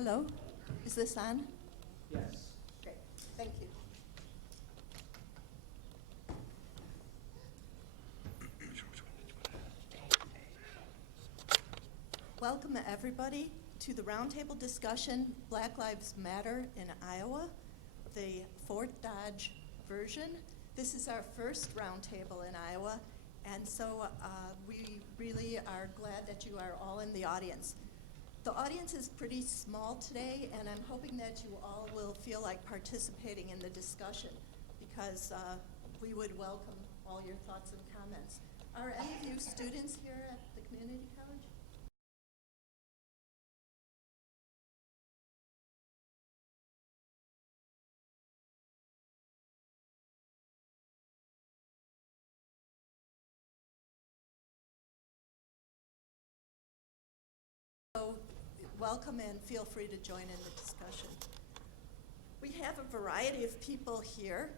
Hello, is this on? Yes. Great, thank you. Welcome everybody to the Roundtable discussion, Black Lives Matter in Iowa, the Fort Dodge version. This is our first Roundtable in Iowa, and so we really are glad that you are all in the audience. The audience is pretty small today, and I'm hoping that you all will feel like participating in the discussion because we would welcome all your thoughts and comments. Are any of you students here at the community college? So welcome and feel free to join in the discussion. We have a variety of people here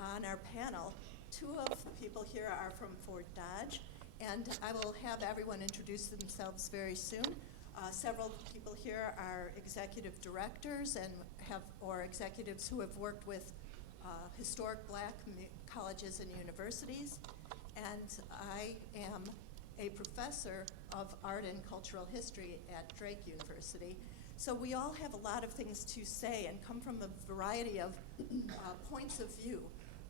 on our panel. Two of the people here are from Fort Dodge, and I will have everyone introduce themselves very soon. Several people here are executive directors and or executives who have worked with historic Black colleges and universities, and I am a professor of art and cultural history at Drake University. So we all have a lot of things to say and come from a variety of points of view.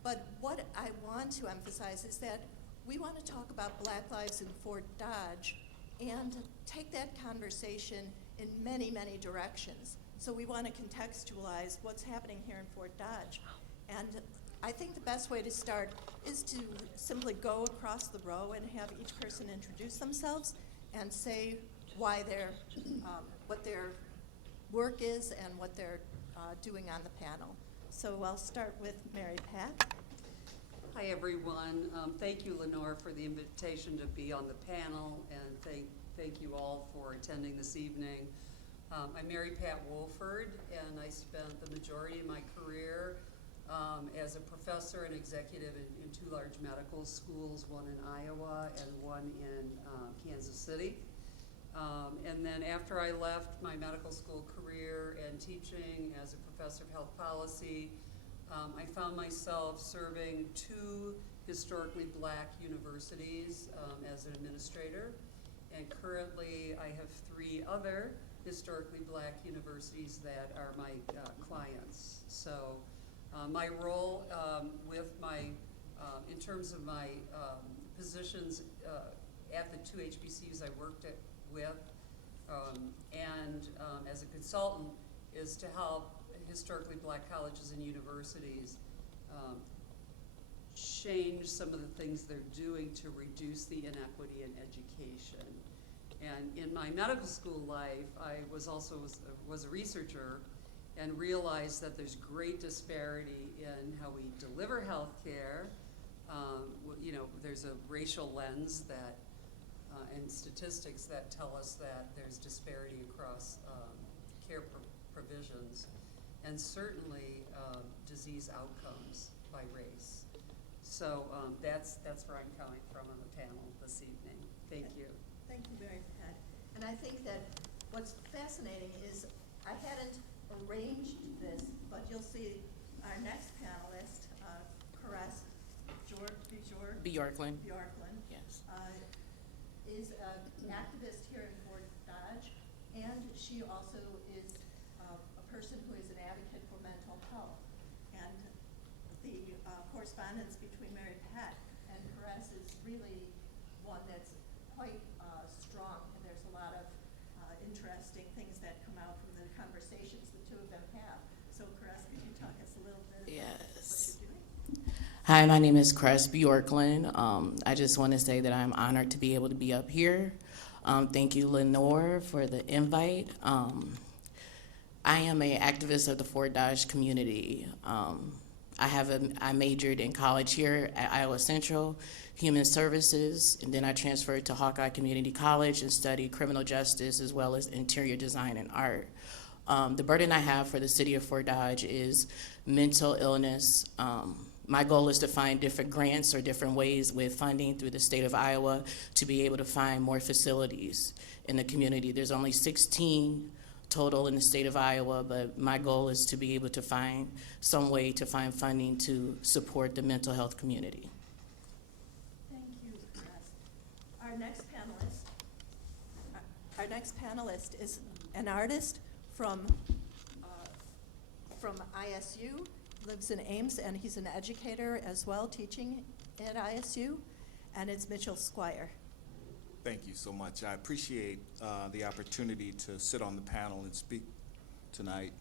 But what I want to emphasize is that we want to talk about Black lives in Fort Dodge and take that conversation in many, many directions. So we want to contextualize what's happening here in Fort Dodge. And I think the best way to start is to simply go across the row and have each person introduce themselves and say why what their work is and what they're doing on the panel. So I'll start with Mary Pat. Hi, everyone. Thank you, Lenore, for the invitation to be on the panel, and thank you all for attending this evening. I'm Mary Pat Wolford, and I spent the majority of my career as a professor and executive in two large medical schools, one in Iowa and one in Kansas City. And then after I left my medical school career and teaching as a professor of health policy, I found myself serving two historically Black universities as an administrator. And currently I have three other historically Black universities that are my clients. So my role in terms of my positions at the two HBCUs I worked with and as a consultant is to help historically Black colleges and universities change some of the things they're doing to reduce the inequity in education. And in my medical school life, I was also was a researcher and realized that there's great disparity in how we deliver health care. There's a racial lens that and statistics that tell us that there's disparity across care provisions, and certainly disease outcomes by race. So that's where I'm coming from on the panel this evening. Thank you. Thank you, Mary Pat. And I think that what's fascinating is I hadn't arranged this, but you'll see our next panelist, Caress Bjorklund. Yes. Is an activist here in Fort Dodge, and she also is a person who is an advocate for mental health. And the correspondence between Mary Pat and Caress is really one that's quite strong, and there's a lot of interesting things that come out from the conversations the two of them have. So Caress, could you talk us a little bit about what you're doing? Hi, my name is Cress Bjorklund. I just want to say that I'm honored to be able to be up here. Thank you, Lenore, for the invite. I am an activist of the Fort Dodge community. I majored in college here at Iowa Central, Human Services, and then I transferred to Hawkeye Community College and studied criminal justice as well as interior design and art. The burden I have for the city of Fort Dodge is mental illness. My goal is to find different grants or different ways with funding through the state of Iowa to be able to find more facilities in the community. There's only 16 total in the state of Iowa, but my goal is to be able to find some way to find funding to support the mental health community. Thank you, Chris. Our next panelist is an artist from ISU, lives in Ames, and he's an educator as well, teaching at ISU, and it's Mitchell Squire. Thank you so much. I appreciate the opportunity to sit on the panel and speak tonight.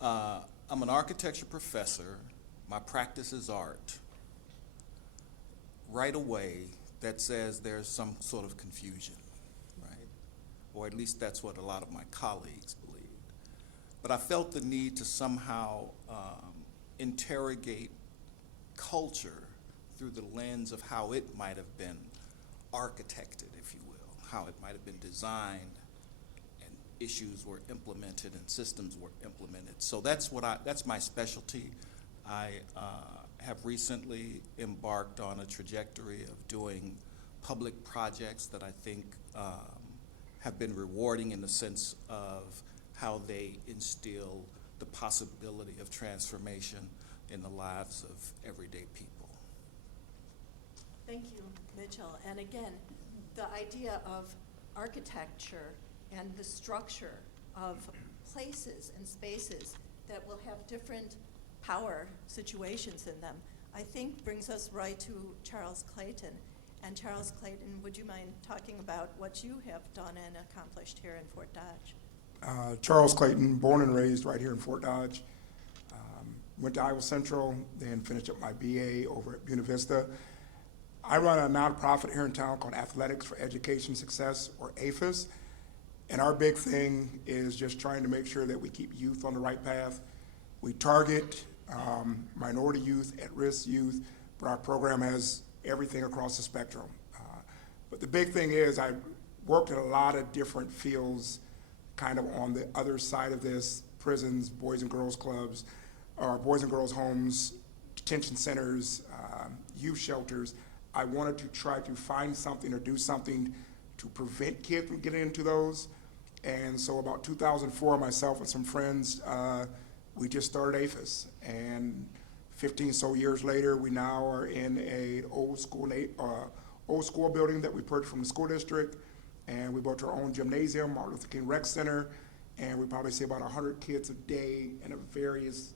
I'm an architecture professor. My practice is art. Right away, that says there's some sort of confusion, right? Or at least that's what a lot of my colleagues believe. But I felt the need to somehow interrogate culture through the lens of how it might have been architected, if you will, how it might have been designed and issues were implemented and systems were implemented. So that's my specialty. I have recently embarked on a trajectory of doing public projects that I think have been rewarding in the sense of how they instill the possibility of transformation in the lives of everyday people. Thank you, Mitchell. And again, the idea of architecture and the structure of places and spaces that will have different power situations in them, I think brings us right to Charles Clayton. And Charles Clayton, would you mind talking about what you have done and accomplished here in Fort Dodge? Charles Clayton, born and raised right here in Fort Dodge. Went to Iowa Central, then finished up my BA over at Buena Vista. I run a nonprofit here in town called Athletics for Education Success, or APHIS. And our big thing is just trying to make sure that we keep youth on the right path. We target minority youth, at-risk youth, but our program has everything across the spectrum. But the big thing is I worked in a lot of different fields kind of on the other side of this: prisons, boys and girls clubs, or boys and girls homes, detention centers, youth shelters. I wanted to try to find something or do something to prevent kids from getting into those. And so about 2004, myself and some friends, we just started APHIS. And 15 so years later, we now are in a old school building that we purchased from the school district. And we built our own gymnasium, Martin Luther King Rec Center. And we probably see about 100 kids a day in various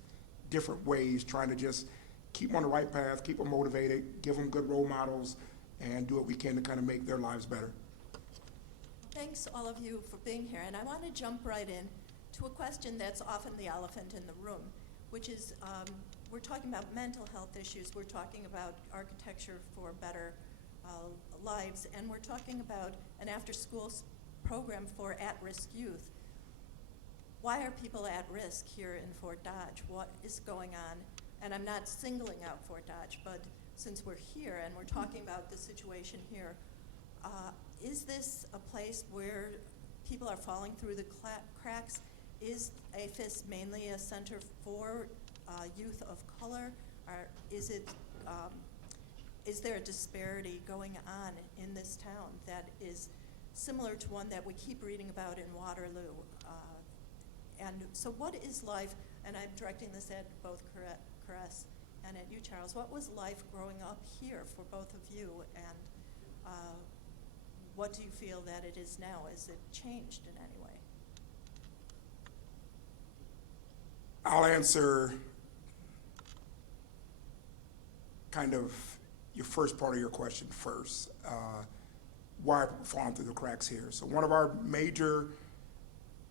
different ways, trying to just keep them on the right path, keep them motivated, give them good role models, and do what we can to kind of make their lives better. Thanks all of you for being here, and I want to jump right in to a question that's often the elephant in the room, which is we're talking about mental health issues, we're talking about architecture for better lives, and we're talking about an after-school program for at-risk youth. Why are people at risk here in Fort Dodge? What is going on? And I'm not singling out Fort Dodge, but since we're here and we're talking about the situation here, is this a place where people are falling through the cracks? Is APHIS mainly a center for youth of color? Or is there a disparity going on in this town that is similar to one that we keep reading about in Waterloo? And so what is life, and I'm directing this at both Caress and at you, Charles, what was life growing up here for both of you, and what do you feel that it is now? Has it changed in any way? I'll answer kind of your first part of your question first. Why are people falling through the cracks here? So one of our major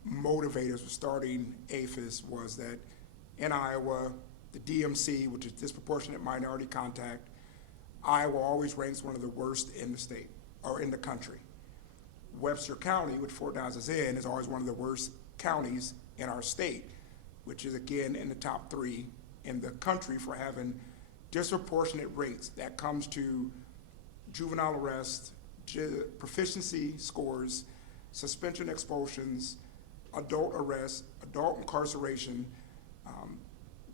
motivators for starting APHIS was that in Iowa, the DMC, which is disproportionate minority contact, Iowa always ranks one of the worst in the state or in the country. Webster County, which Fort Dodge is in, is always one of the worst counties in our state, which is again in the top 3 in the country for having disproportionate rates that comes to juvenile arrest, proficiency scores, suspension expulsions, adult arrest, adult incarceration.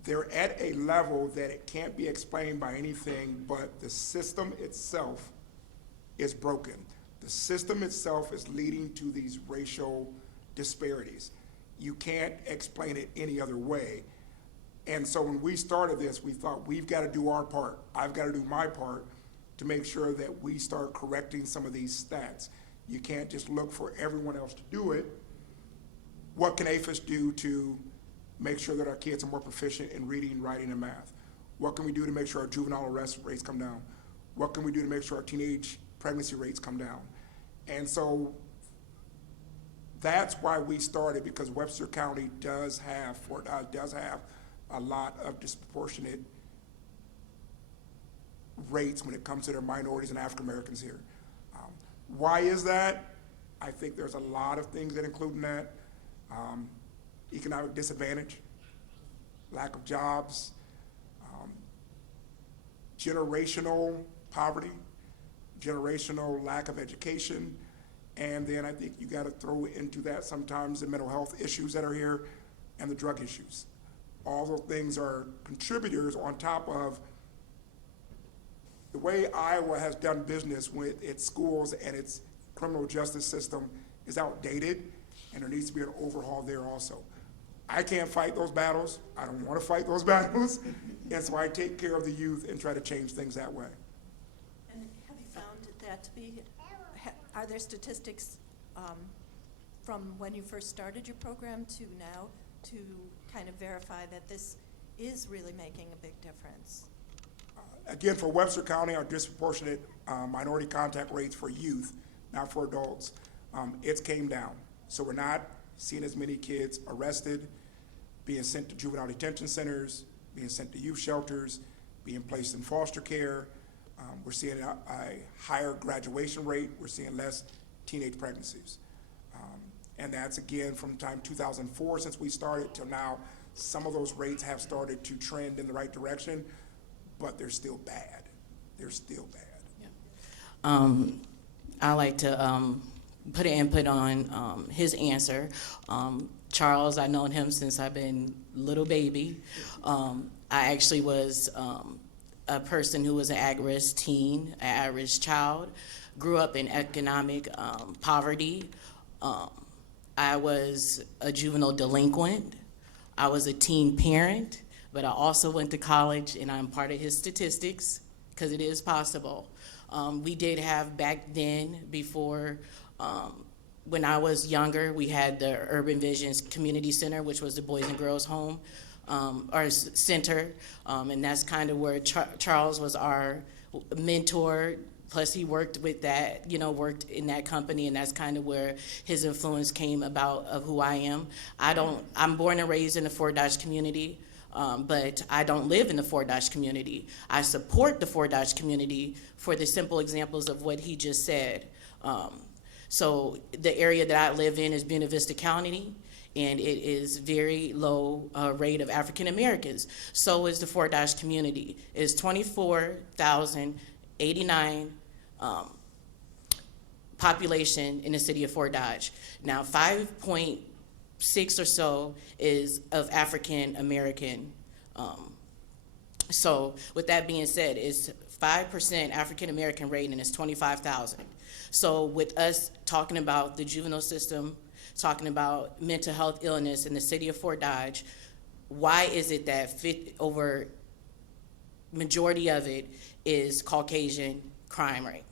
They're at a level that it can't be explained by anything but the system itself is broken. The system itself is leading to these racial disparities. You can't explain it any other way. And so when we started this, we thought we've got to do our part. I've got to do my part to make sure that we start correcting some of these stats. You can't just look for everyone else to do it. What can APHIS do to make sure that our kids are more proficient in reading, writing, and math? What can we do to make sure our juvenile arrest rates come down? What can we do to make sure our teenage pregnancy rates come down? And so that's why we started, because Webster County does have, Fort Dodge does have a lot of disproportionate rates when it comes to their minorities and African Americans here. Why is that? I think there's a lot of things that include in that. Economic disadvantage, lack of jobs, generational poverty, generational lack of education, and then I think you got to throw into that sometimes the mental health issues that are here and the drug issues. All those things are contributors on top of the way Iowa has done business with its schools and its criminal justice system is outdated, and there needs to be an overhaul there also. I can't fight those battles. I don't want to fight those battles, and so I take care of the youth and try to change things that way. And have you found that to be, are there statistics from when you first started your program to now to kind of verify that this is really making a big difference? Again, for Webster County, our disproportionate minority contact rates for youth, not for adults, it's came down. So we're not seeing as many kids arrested, being sent to juvenile detention centers, being sent to youth shelters, being placed in foster care. We're seeing a higher graduation rate. We're seeing less teenage pregnancies. And that's, again, from time 2004 since we started till now. Some of those rates have started to trend in the right direction, but they're still bad. They're still bad. Yeah. I like to put an input on his answer. Charles, I've known him since I've been little baby. I actually was a person who was an at-risk teen, an at-risk child, grew up in economic poverty. I was a juvenile delinquent. I was a teen parent, but I also went to college, and I'm part of his statistics, because it is possible. We did have back then, before, when I was younger, we had the Urban Visions Community Center, which was the Boys and Girls Home, or center, and that's kind of where Charles was our mentor. Plus, he worked with that, worked in that company, and that's kind of where his influence came about of who I am. I'm born and raised in the Fort Dodge community, but I don't live in the Fort Dodge community. I support the Fort Dodge community for the simple examples of what he just said. So the area that I live in is Buena Vista County, and it is very low rate of African Americans. So is the Fort Dodge community. It's 24,089 population in the city of Fort Dodge. Now, 5.6 or so is of African American. So with that being said, it's 5% African American rate, and it's 25,000. So with us talking about the juvenile system, talking about mental health illness in the city of Fort Dodge, why is it that over majority of it is Caucasian crime rate?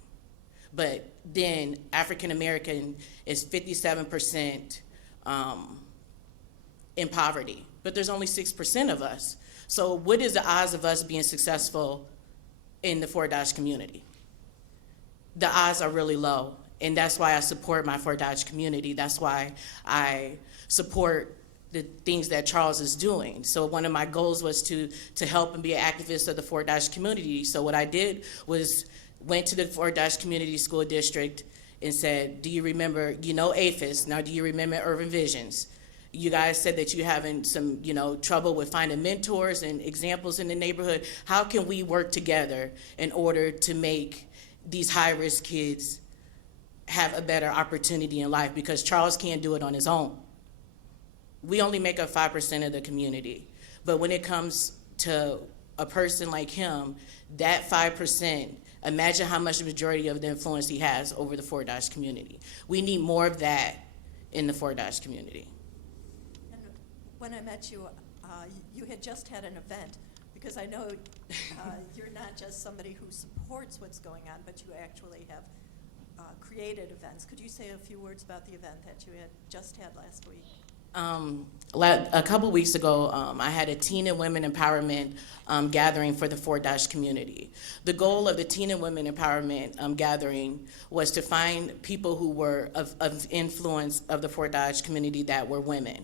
But then African American is 57% in poverty, but there's only 6% of us. So what is the odds of us being successful in the Fort Dodge community? The odds are really low, and that's why I support my Fort Dodge community. That's why I support the things that Charles is doing. So one of my goals was to help and be an activist of the Fort Dodge community. So what I did was went to the Fort Dodge Community School District and said, do you remember, APHIS, now do you remember Urban Visions? You guys said that you're having some, trouble with finding mentors and examples in the neighborhood. How can we work together in order to make these high-risk kids have a better opportunity in life? Because Charles can't do it on his own. We only make up 5% of the community. But when it comes to a person like him, that 5%, imagine how much the majority of the influence he has over the Fort Dodge community. We need more of that in the Fort Dodge community. And when I met you, you had just had an event, because I know you're not just somebody who supports what's going on, but you actually have created events. Could you say a few words about the event that you had just had last week? A couple weeks ago, I had a teen and women empowerment gathering for the Fort Dodge community. The goal of the teen and women empowerment gathering was to find people who were of influence of the Fort Dodge community that were women,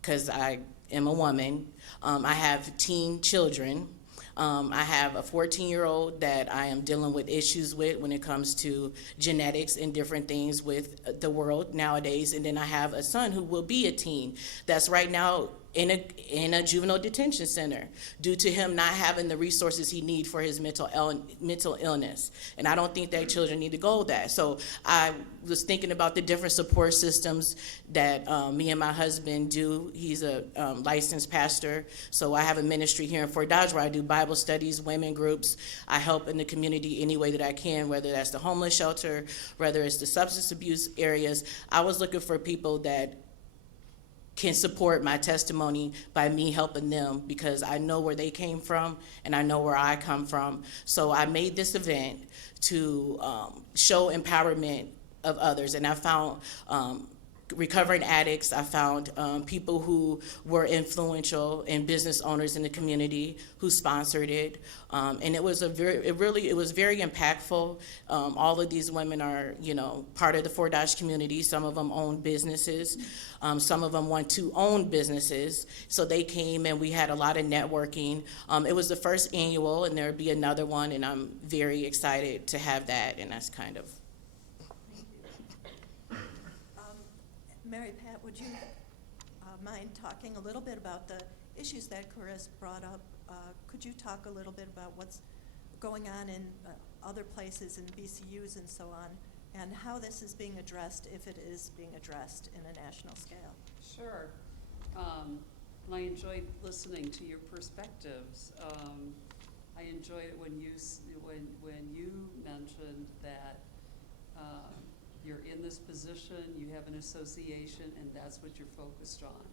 because I am a woman. I have teen children. I have a 14-year-old that I am dealing with issues with when it comes to genetics and different things with the world nowadays. And then I have a son who will be a teen that's right now in a juvenile detention center due to him not having the resources he needs for his mental illness. And I don't think that children need to go that. So I was thinking about the different support systems that me and my husband do. He's a licensed pastor. So I have a ministry here in Fort Dodge where I do Bible studies, women groups. I help in the community any way that I can, whether that's the homeless shelter, whether it's the substance abuse areas. I was looking for people that can support my testimony by me helping them, because I know where they came from and I know where I come from. So I made this event to show empowerment of others, and I found recovering addicts. I found people who were influential and business owners in the community who sponsored it, and it was very impactful. All of these women are, part of the Fort Dodge community. Some of them own businesses. Some of them want to own businesses. So they came and we had a lot of networking. It was the first annual, and there'll be another one, and I'm very excited to have that. And that's kind of. Mary Pat, would you mind talking a little bit about the issues that Chris brought up? Could you talk a little bit about what's going on in other places in BCUs and so on, and how this is being addressed, if it is being addressed in a national scale? Sure. And I enjoyed listening to your perspectives. I enjoyed it when you mentioned that you're in this position, you have an association, and that's what you're focused on,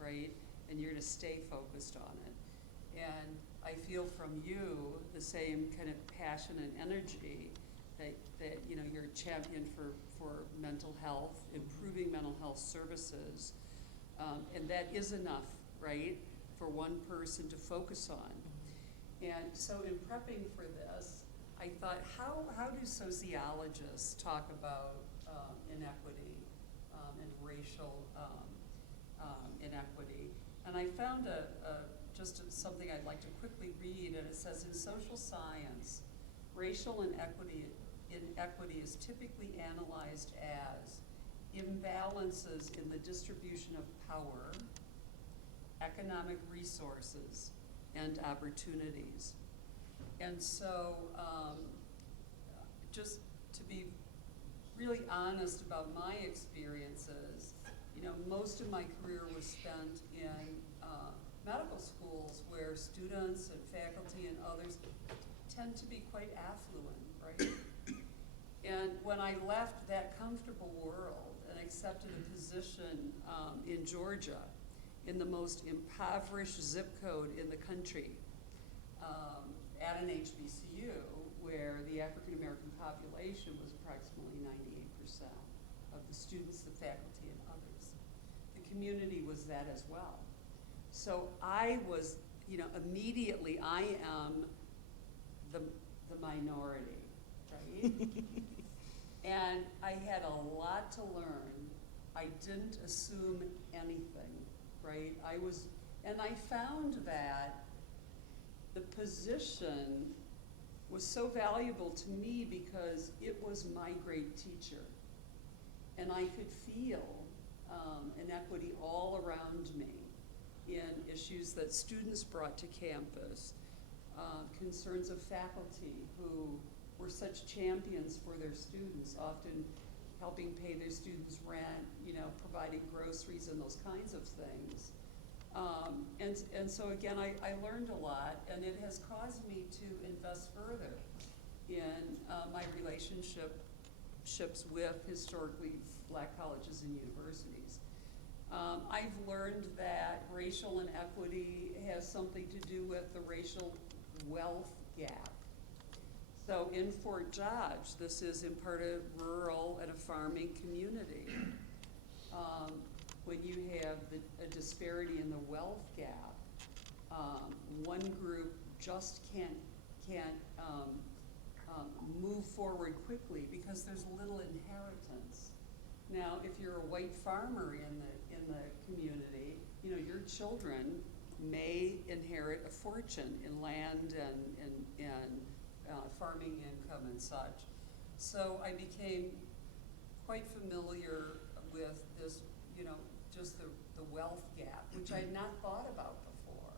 right? And you're to stay focused on it. And I feel from you the same kind of passion and energy that you're a champion for mental health, improving mental health services, and that is enough, right, for one person to focus on. And so in prepping for this, I thought, how do sociologists talk about inequity and racial inequity? And I found something I'd like to quickly read, and it says, in social science, racial inequity is typically analyzed as imbalances in the distribution of power, economic resources, and opportunities. And so, just to be really honest about my experiences, most of my career was spent in medical schools where students and faculty and others tend to be quite affluent, right? And when I left that comfortable world and accepted a position in Georgia, in the most impoverished zip code in the country, at an HBCU where the African American population was approximately 98% of the students, the faculty, and others. The community was that as well. So I was, immediately I am the minority, right? And I had a lot to learn. I didn't assume anything, right? And I found that the position was so valuable to me because it was my great teacher. And I could feel inequity all around me in issues that students brought to campus, concerns of faculty who were such champions for their students, often helping pay their students' rent, providing groceries and those kinds of things. And so again, I learned a lot, and it has caused me to invest further in my relationship partnerships with historically black colleges and universities. I've learned that racial inequity has something to do with the racial wealth gap. So in Fort Dodge, this is in part a rural and a farming community. When you have a disparity in the wealth gap, one group just can't move forward quickly because there's little inheritance. Now, if you're a white farmer in the community, you know, your children may inherit a fortune in land and farming income and such. So I became quite familiar with this, you know, just the wealth gap, which I had not thought about before.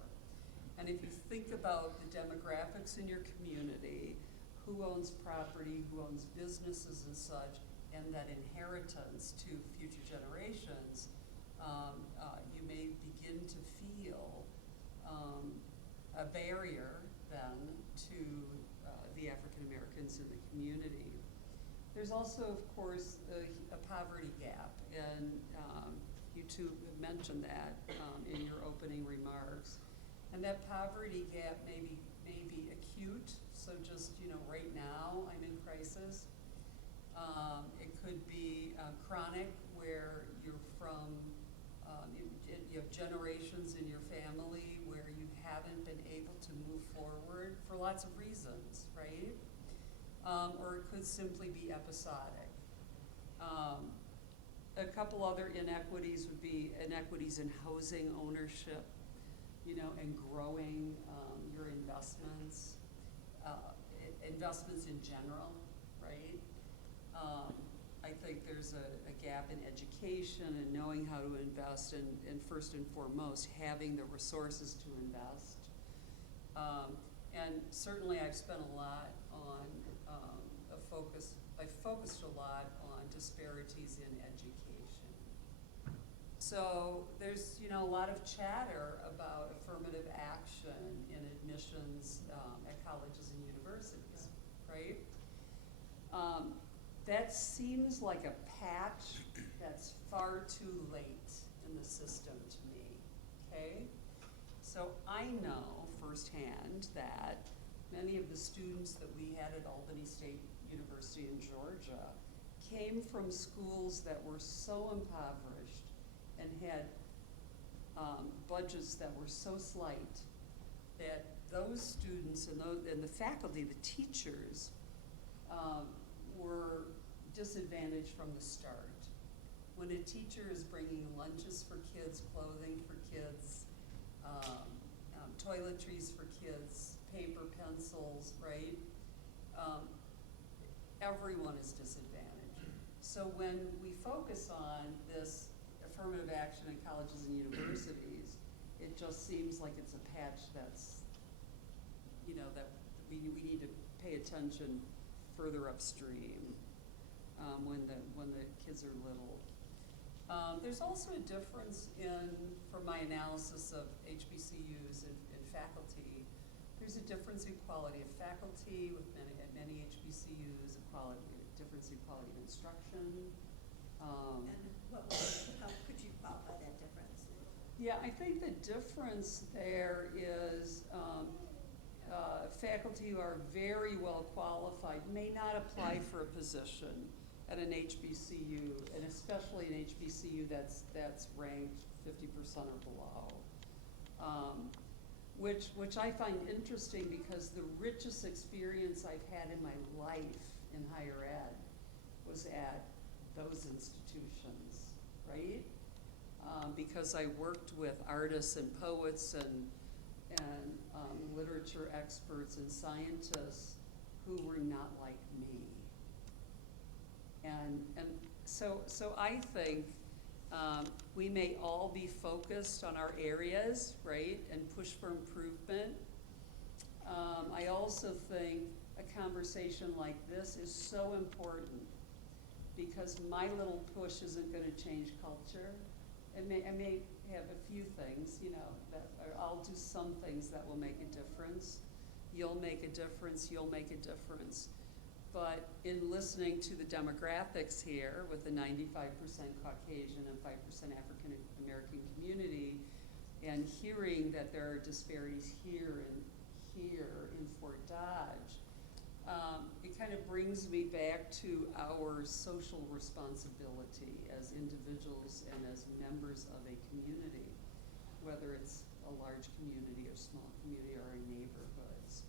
And if you think about the demographics in your community, who owns property, who owns businesses and such, and that inheritance to future generations, you may begin to feel a barrier then to the African Americans in the community. There's also, of course, a poverty gap, and you two have mentioned that in your opening remarks. And that poverty gap may be acute, so just, you know, right now I'm in crisis. It could be chronic, where you're from, you have generations in your family where you haven't been able to move forward for lots of reasons, right? Or it could simply be episodic. A couple other inequities would be inequities in housing ownership, you know, and growing your investments, investments in general, right? I think there's a gap in education and knowing how to invest, and first and foremost, having the resources to invest. And certainly I've spent a lot on I've focused a lot on disparities in education. So there's, you know, a lot of chatter about affirmative action in admissions at colleges and universities, right? That seems like a patch that's far too late in the system to me, okay? So I know firsthand that many of the students that we had at Albany State University in Georgia came from schools that were so impoverished and had budgets that were so slight that those students and the faculty, the teachers, were disadvantaged from the start. When a teacher is bringing lunches for kids, clothing for kids, toiletries for kids, paper, pencils, right? Everyone is disadvantaged. So when we focus on this affirmative action in colleges and universities, it just seems like it's a patch that's, you know, that we need to pay attention further upstream when the kids are little. There's also a difference from my analysis of HBCUs and faculty, there's a difference in quality of faculty with many HBCUs, difference in quality of instruction. And how could you qualify that difference? Yeah, I think the difference there is faculty who are very well qualified may not apply for a position at an HBCU, and especially an HBCU that's ranked 50% or below. Which I find interesting because the richest experience I've had in my life in higher ed was at those institutions, right? Because I worked with artists and poets and literature experts and scientists who were not like me. And so I think we may all be focused on our areas, right, and push for improvement. I also think a conversation like this is so important because my little push isn't going to change culture. I may have a few things, you know, I'll do some things that will make a difference. You'll make a difference, you'll make a difference. But in listening to the demographics here with the 95% Caucasian and 5% African American community, and hearing that there are disparities here and here in Fort Dodge, it kind of brings me back to our social responsibility as individuals and as members of a community, whether it's a large community or small community or our neighborhoods.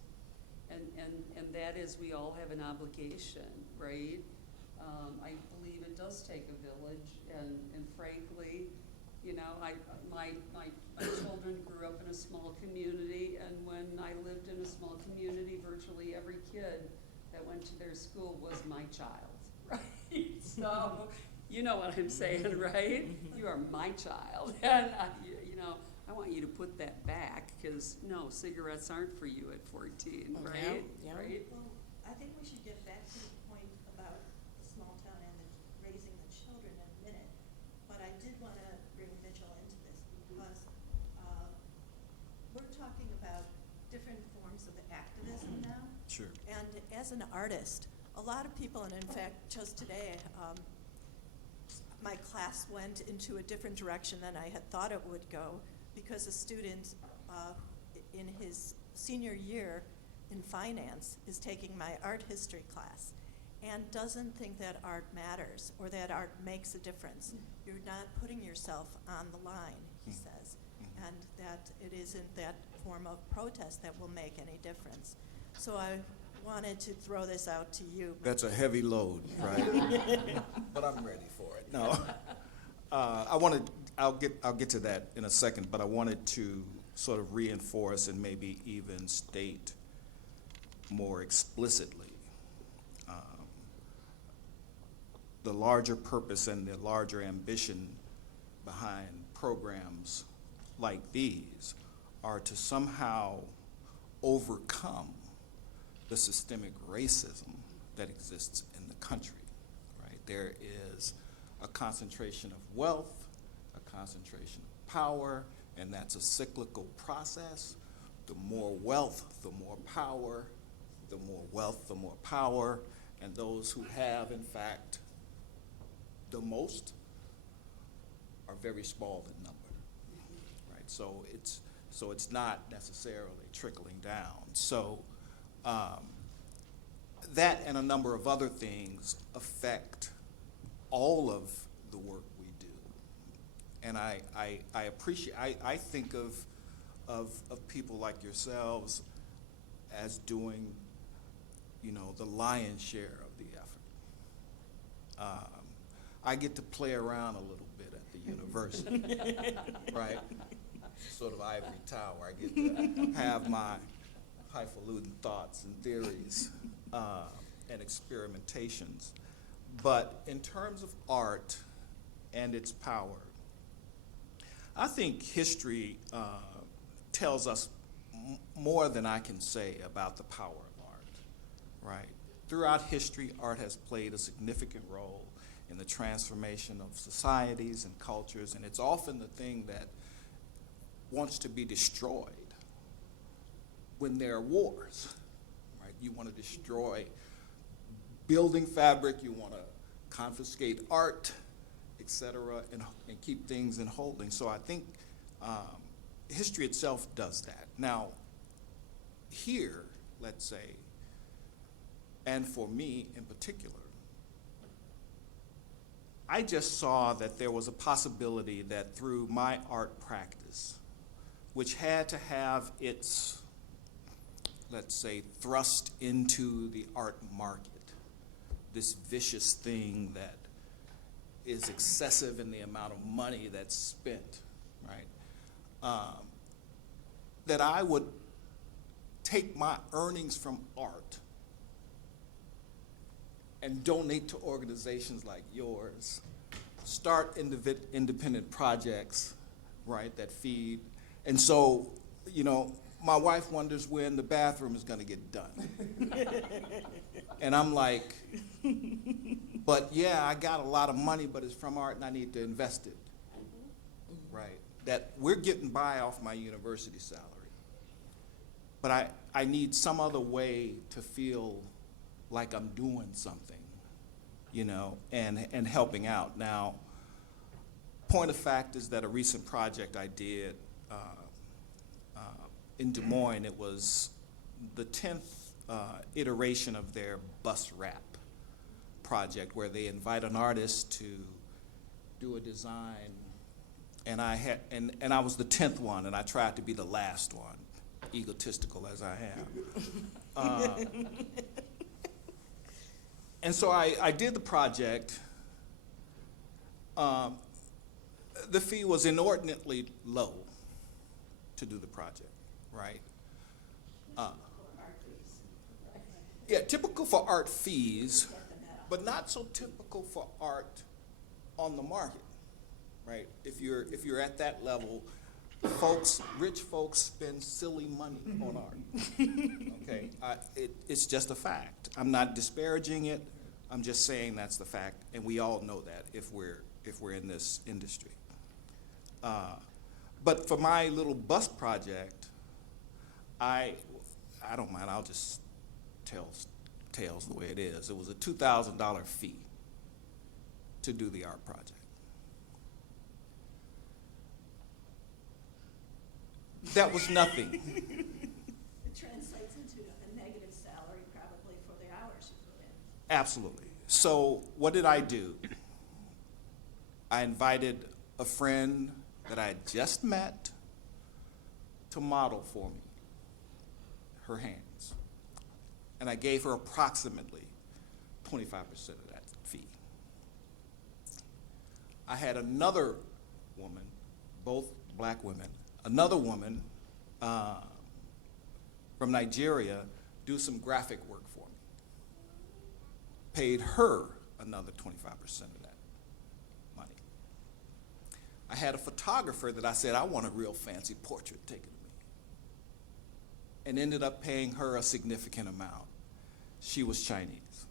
And that is, we all have an obligation, right? I believe it does take a village, and frankly, you know, my children grew up in a small community, and when I lived in a small community, virtually every kid that went to their school was my child, right? So, you know what I'm saying, right? You are my child, and you know, I want you to put that back, because no, cigarettes aren't for you at 14, right? Yeah. Right? Well, I think we should get back to the point about the small town and raising the children in a minute. But I did want to bring Mitchell into this because we're talking about different forms of activism now. Sure. And as an artist, a lot of people, and in fact, just today, my class went into a different direction than I had thought it would go, because a student in his senior year in finance is taking my art history class and doesn't think that art matters or that art makes a difference. You're not putting yourself on the line, he says, and that it isn't that form of protest that will make any difference. So I wanted to throw this out to you. That's a heavy load, right? But I'm ready for it. No, I'll get to that in a second, but I wanted to sort of reinforce and maybe even state more explicitly the larger purpose and the larger ambition behind programs like these are to somehow overcome the systemic racism that exists in the country, right? There is a concentration of wealth, a concentration of power, and that's a cyclical process. The more wealth, the more power, the more wealth, the more power, and those who have, in fact, the most are very small in number, right? So it's not necessarily trickling down. So that and a number of other things affect all of the work we do. And I appreciate, I think of people like yourselves as doing, you know, the lion's share of the effort. I get to play around a little bit at the university, right? Sort of ivory tower. I get to have my highfalutin thoughts and theories and experimentations. But in terms of art and its power, I think history tells us more than I can say about the power of art, right? Throughout history, art has played a significant role in the transformation of societies and cultures, and it's often the thing that wants to be destroyed when there are wars, right? You want to destroy building fabric, you want to confiscate art, et cetera, and keep things in holding. So I think history itself does that. Now, here, let's say, and for me in particular, I just saw that there was a possibility that through my art practice, which had to have its, let's say, thrust into the art market, this vicious thing that is excessive in the amount of money that's spent, right? That I would take my earnings from art and donate to organizations like yours, start independent projects, right, that feed. And so, you know, my wife wonders when the bathroom is gonna get done. And I'm like, but yeah, I got a lot of money, but it's from art and I need to invest it, right? That we're getting by off my university salary. But I need some other way to feel like I'm doing something, you know, and helping out. Now, point of fact is that a recent project I did in Des Moines, it was the 10th iteration of their bus wrap project, where they invite an artist to do a design, and I was the 10th one, and I tried to be the last one, egotistical as I am. And so I did the project. The fee was inordinately low to do the project, right? Yeah, typical for art fees, but not so typical for art on the market, right? If you're at that level, rich folks spend silly money on art. Okay, it's just a fact. I'm not disparaging it. I'm just saying that's the fact, and we all know that if we're in this industry. But for my little bus project, I don't mind. I'll just tell tales the way it is. It was a $2,000 fee to do the art project. That was nothing. It translates into a negative salary probably for the hours you put in. Absolutely. So what did I do? I invited a friend that I had just met to model for me her hands. And I gave her approximately 25% of that fee. I had another woman, both black women, another woman from Nigeria do some graphic work for me. Paid her another 25% of that money. I had a photographer that I said, I want a real fancy portrait taken of me. And ended up paying her a significant amount. She was Chinese.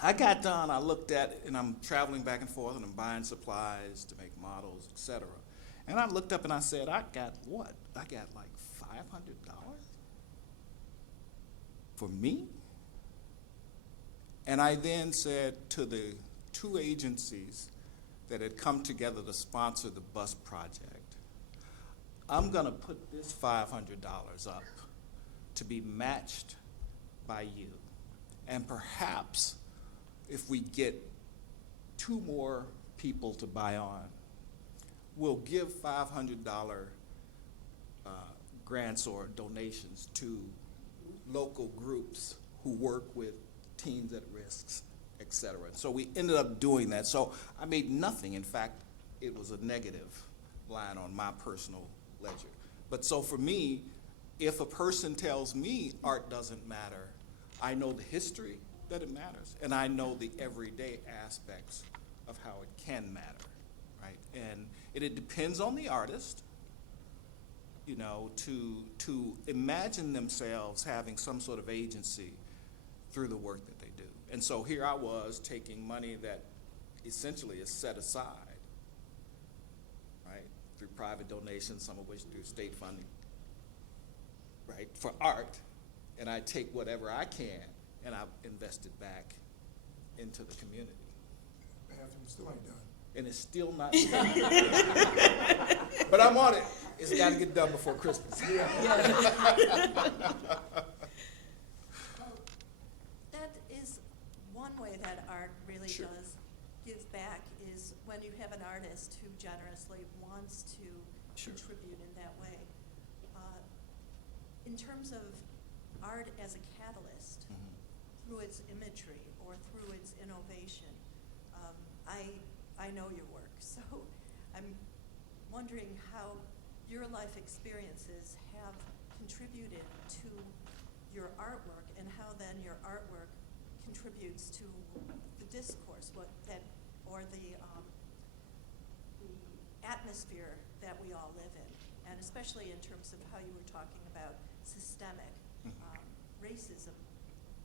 I got done, I looked at it, and I'm traveling back and forth, and I'm buying supplies to make models, etc. And I looked up and I said, I got what? I got like $500 for me? And I then said to the two agencies that had come together to sponsor the bus project, I'm gonna put this $500 up to be matched by you. And perhaps if we get 2 more people to buy on, we'll give $500 grants or donations to local groups who work with teens at risks, et cetera. So we ended up doing that. So I made nothing. In fact, it was a negative line on my personal ledger. But so for me, if a person tells me art doesn't matter, I know the history that it matters, and I know the everyday aspects of how it can matter, right? And it depends on the artist, you know, to imagine themselves having some sort of agency through the work that they do. And so here I was taking money that essentially is set aside, right, through private donations, some of which through state funding, right, for art, and I take whatever I can and I invest it back into the community. Bathroom still ain't done. And it's still not done. But I'm on it. It's got to get done before Christmas. Well, that is one way that art really Sure. does give back, is when you have an artist who generously wants to Sure. contribute in that way. In terms of art as a catalyst, through its imagery or through its innovation, I know your work, so I'm wondering how your life experiences have contributed to your artwork, and how then your artwork contributes to the discourse, or the atmosphere that we all live in, and especially in terms of how you were talking about systemic racism.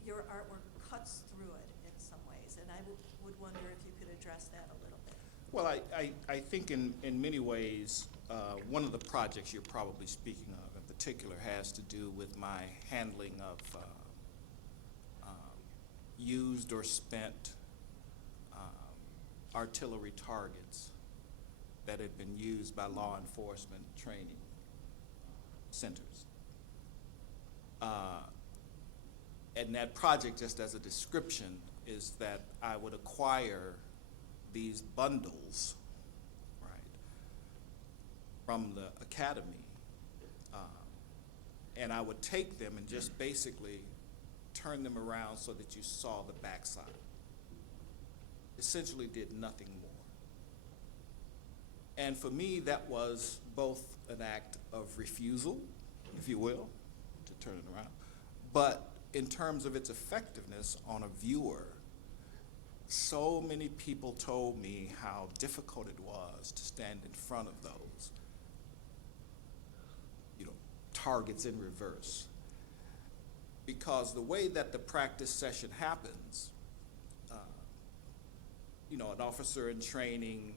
Your artwork cuts through it in some ways, and I would wonder if you could address that a little bit. Well, I think in many ways, one of the projects you're probably speaking of in particular has to do with my handling of used or spent artillery targets that had been used by law enforcement training centers. And that project, just as a description, is that I would acquire these bundles, right, from the academy, and I would take them and just basically turn them around so that you saw the backside. Essentially did nothing more. And for me, that was both an act of refusal, if you will, to turn it around, but in terms of its effectiveness on a viewer, so many people told me how difficult it was to stand in front of those, targets in reverse. Because the way that the practice session happens, an officer in training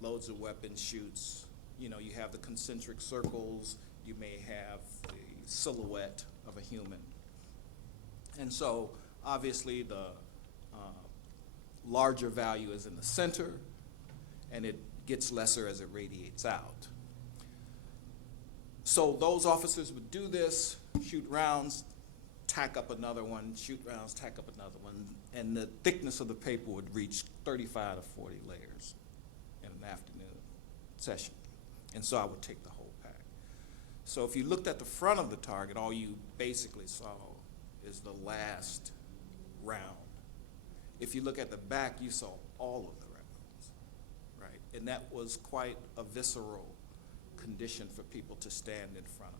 loads a weapon, shoots, you have the concentric circles, you may have the silhouette of a human. And so obviously the larger value is in the center, and it gets lesser as it radiates out. So those officers would do this, shoot rounds, tack up another one, shoot rounds, tack up another one, and the thickness of the paper would reach 35 to 40 layers in an afternoon session. And so I would take the whole pack. So if you looked at the front of the target, all you basically saw is the last round. If you look at the back, you saw all of the rounds, right? And that was quite a visceral condition for people to stand in front of.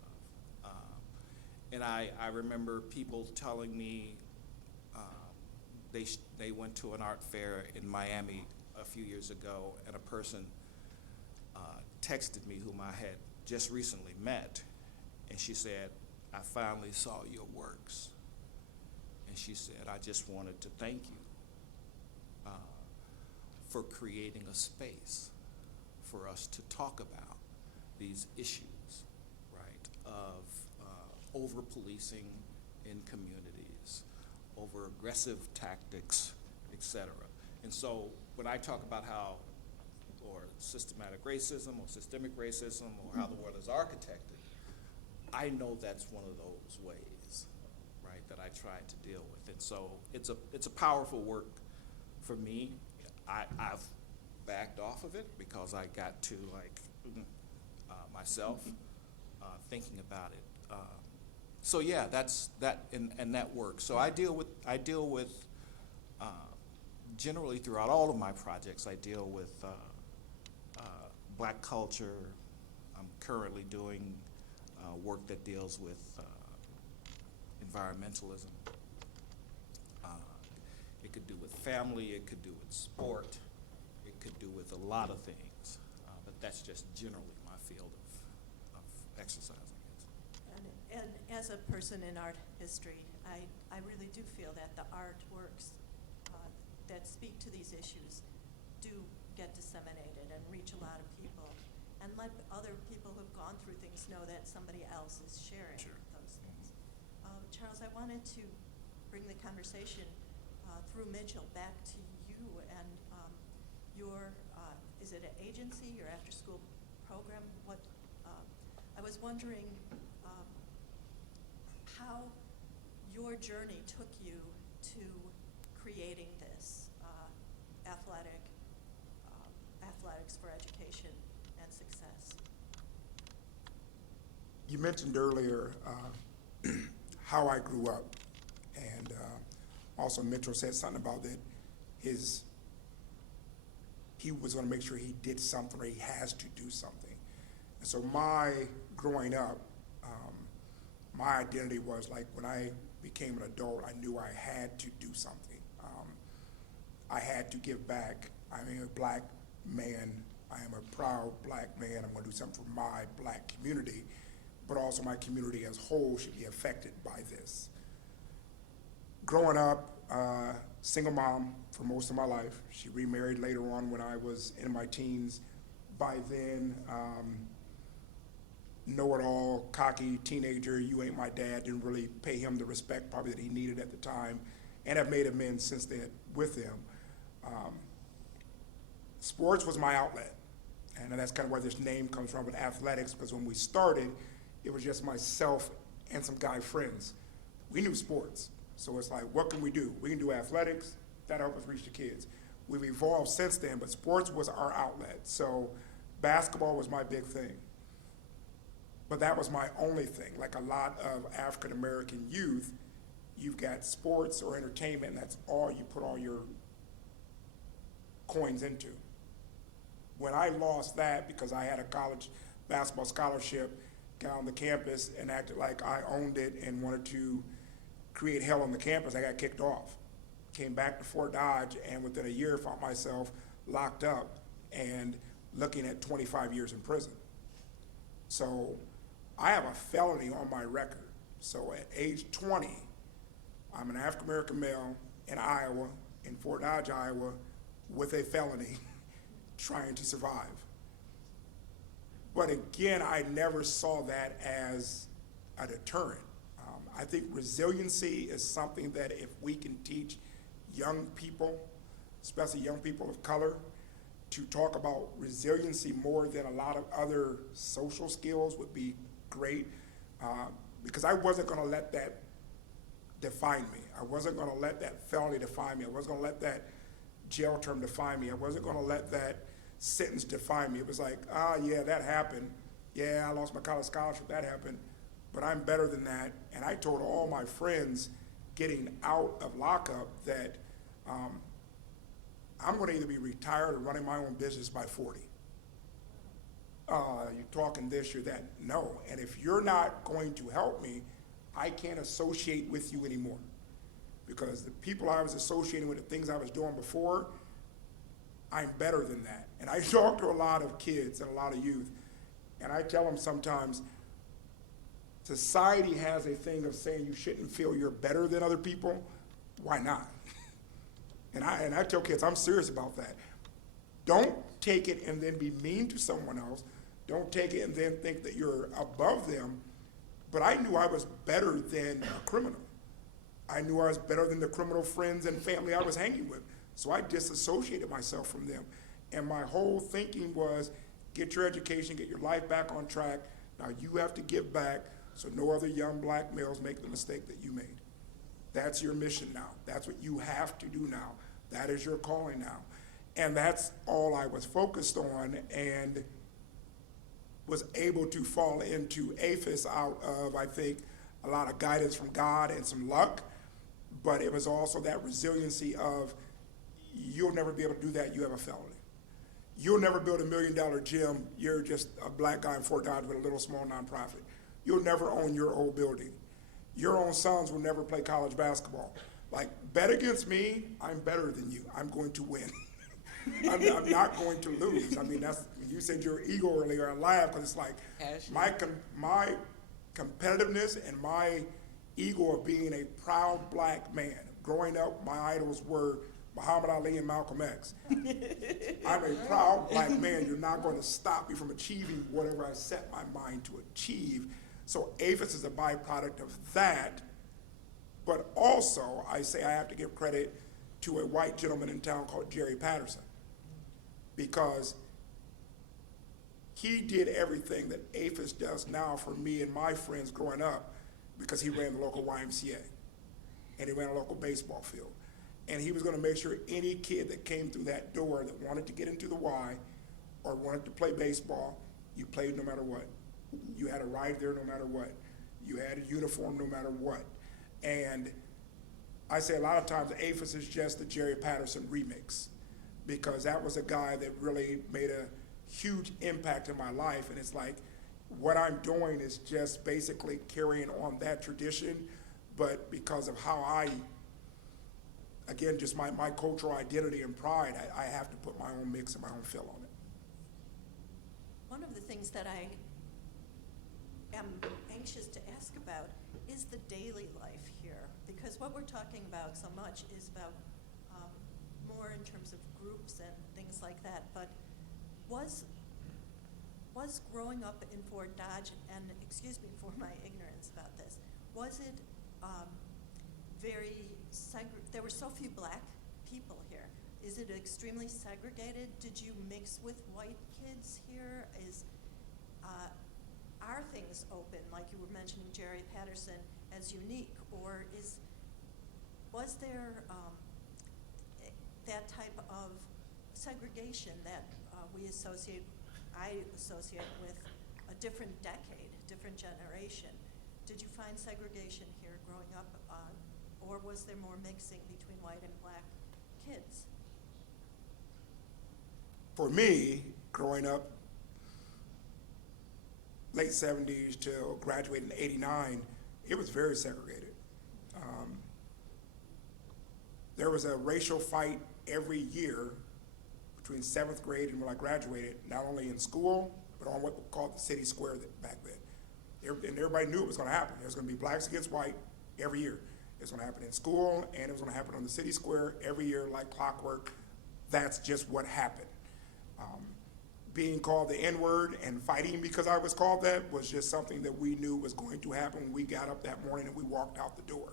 And I remember people telling me they went to an art fair in Miami a few years ago, and a person texted me whom I had just recently met, and she said, "I finally saw your works." And she said, "I just wanted to thank you for creating a space for us to talk about these issues, right, of over-policing in communities, over aggressive tactics, et cetera." And so when I talk about how, or systematic racism or systemic racism or how the world is architected, I know that's one of those ways, right, that I try to deal with. And so it's a powerful work for me. I've backed off of it because I got to myself thinking about it. So yeah, that's that, and that works. So I deal with generally throughout all of my projects, I deal with Black culture. I'm currently doing work that deals with environmentalism. It could do with family, it could do with sport, it could do with a lot of things, but that's just generally my field of exercise, I guess. And as a person in art history, I really do feel that the artworks that speak to these issues do get disseminated and reach a lot of people, and let other people who've gone through things know that somebody else is sharing those things. Charles, I wanted to bring the conversation through Mitchell back to you and your, is it an agency, your after-school program? What I was wondering how your journey took you to creating this athletics for education and success. You mentioned earlier how I grew up, and also Mitchell said something about that he was going to make sure he did something, or he has to do something. And so my growing up, my identity was like when I became an adult, I knew I had to do something. I had to give back. I'm a black man. I am a proud black man. I'm going to do something for my black community, but also my community as a whole should be affected by this. Growing up, single mom for most of my life. She remarried later on when I was in my teens. By then, know-it-all, cocky teenager, you ain't my dad, didn't really pay him the respect probably that he needed at the time. and have made amends since then with them. Sports was my outlet, and that's kind of where this name comes from with athletics, because when we started, it was just myself and some guy friends. We knew sports, so it's like, what can we do? We can do athletics, that'll help us reach the kids. We've evolved since then, but sports was our outlet, so basketball was my big thing. But that was my only thing. Like a lot of African-American youth, you've got sports or entertainment, and that's all you put all your coins into. When I lost that because I had a college basketball scholarship, got on the campus and acted like I owned it and wanted to create hell on the campus, I got kicked off. Came back to Fort Dodge, and within a year found myself locked up and looking at 25 years in prison. So I have a felony on my record. So at age 20, I'm an African-American male in Iowa, in Fort Dodge, Iowa, with a felony, trying to survive. But again, I never saw that as a deterrent. I think resiliency is something that if we can teach young people, especially young people of color, to talk about resiliency more than a lot of other social skills would be great, because I wasn't gonna let that define me. I wasn't gonna let that felony define me. I wasn't gonna let that jail term define me. I wasn't gonna let that sentence define me. It was like, yeah, that happened. Yeah, I lost my college scholarship, that happened, but I'm better than that. And I told all my friends getting out of lockup that I'm gonna either be retired or running my own business by 40. You're talking this, you're that. No, and if you're not going to help me, I can't associate with you anymore. Because the people I was associating with, the things I was doing before, I'm better than that. And I talk to a lot of kids and a lot of youth, and I tell them sometimes, society has a thing of saying you shouldn't feel you're better than other people. Why not? And I tell kids, I'm serious about that. Don't take it and then be mean to someone else. Don't take it and then think that you're above them. But I knew I was better than a criminal. I knew I was better than the criminal friends and family I was hanging with. So I disassociated myself from them. And my whole thinking was, get your education, get your life back on track. Now you have to give back so no other young black males make the mistake that you made. That's your mission now. That's what you have to do now. That is your calling now. And that's all I was focused on, and was able to fall into APHIS out of, I think, a lot of guidance from God and some luck, but it was also that resiliency of, you'll never be able to do that, you have a felony. You'll never build $1 million gym, you're just a black guy in Fort Dodge with a little small nonprofit. You'll never own your old building. Your own sons will never play college basketball. Like, bet against me, I'm better than you, I'm going to win. I'm not going to lose. I mean, that's, you said your ego earlier, I laugh, because it's like, my competitiveness and my ego of being a proud black man. Growing up, my idols were Muhammad Ali and Malcolm X. I'm a proud black man. You're not going to stop me from achieving whatever I set my mind to achieve. So APHIS is a byproduct of that. But also, I say I have to give credit to a white gentleman in town called Jerry Patterson, because he did everything that APHIS does now for me and my friends growing up, because he ran the local YMCA and he ran a local baseball field. And he was gonna make sure any kid that came through that door that wanted to get into the Y or wanted to play baseball, you played no matter what. You had a ride there no matter what. You had a uniform no matter what. And I say a lot of times APHIS is just the Jerry Patterson remix, because that was a guy that really made a huge impact in my life. And it's like, what I'm doing is just basically carrying on that tradition, but because of how I, again, just my cultural identity and pride, I have to put my own mix and my own fill on it. One of the things that I am anxious to ask about is the daily life here, because what we're talking about so much is about more in terms of groups and things like that, but was growing up in Fort Dodge, and excuse me for my ignorance about this, was it very there were so few black people here. Is it extremely segregated? Did you mix with white kids here? Are things open, like you were mentioning Jerry Patterson as unique, or was there that type of segregation that I associate with a different decade, different generation? Did you find segregation here growing up, or was there more mixing between white and black kids? For me, growing up, late 70s till graduating in 89, it was very segregated. There was a racial fight every year between 7th grade and when I graduated, not only in school, but on what we called the city square back then. And everybody knew it was gonna happen. There was gonna be blacks against white every year. It was gonna happen in school, and it was gonna happen on the city square every year like clockwork. That's just what happened. Being called the N-word and fighting because I was called that was just something that we knew was going to happen when we got up that morning and we walked out the door.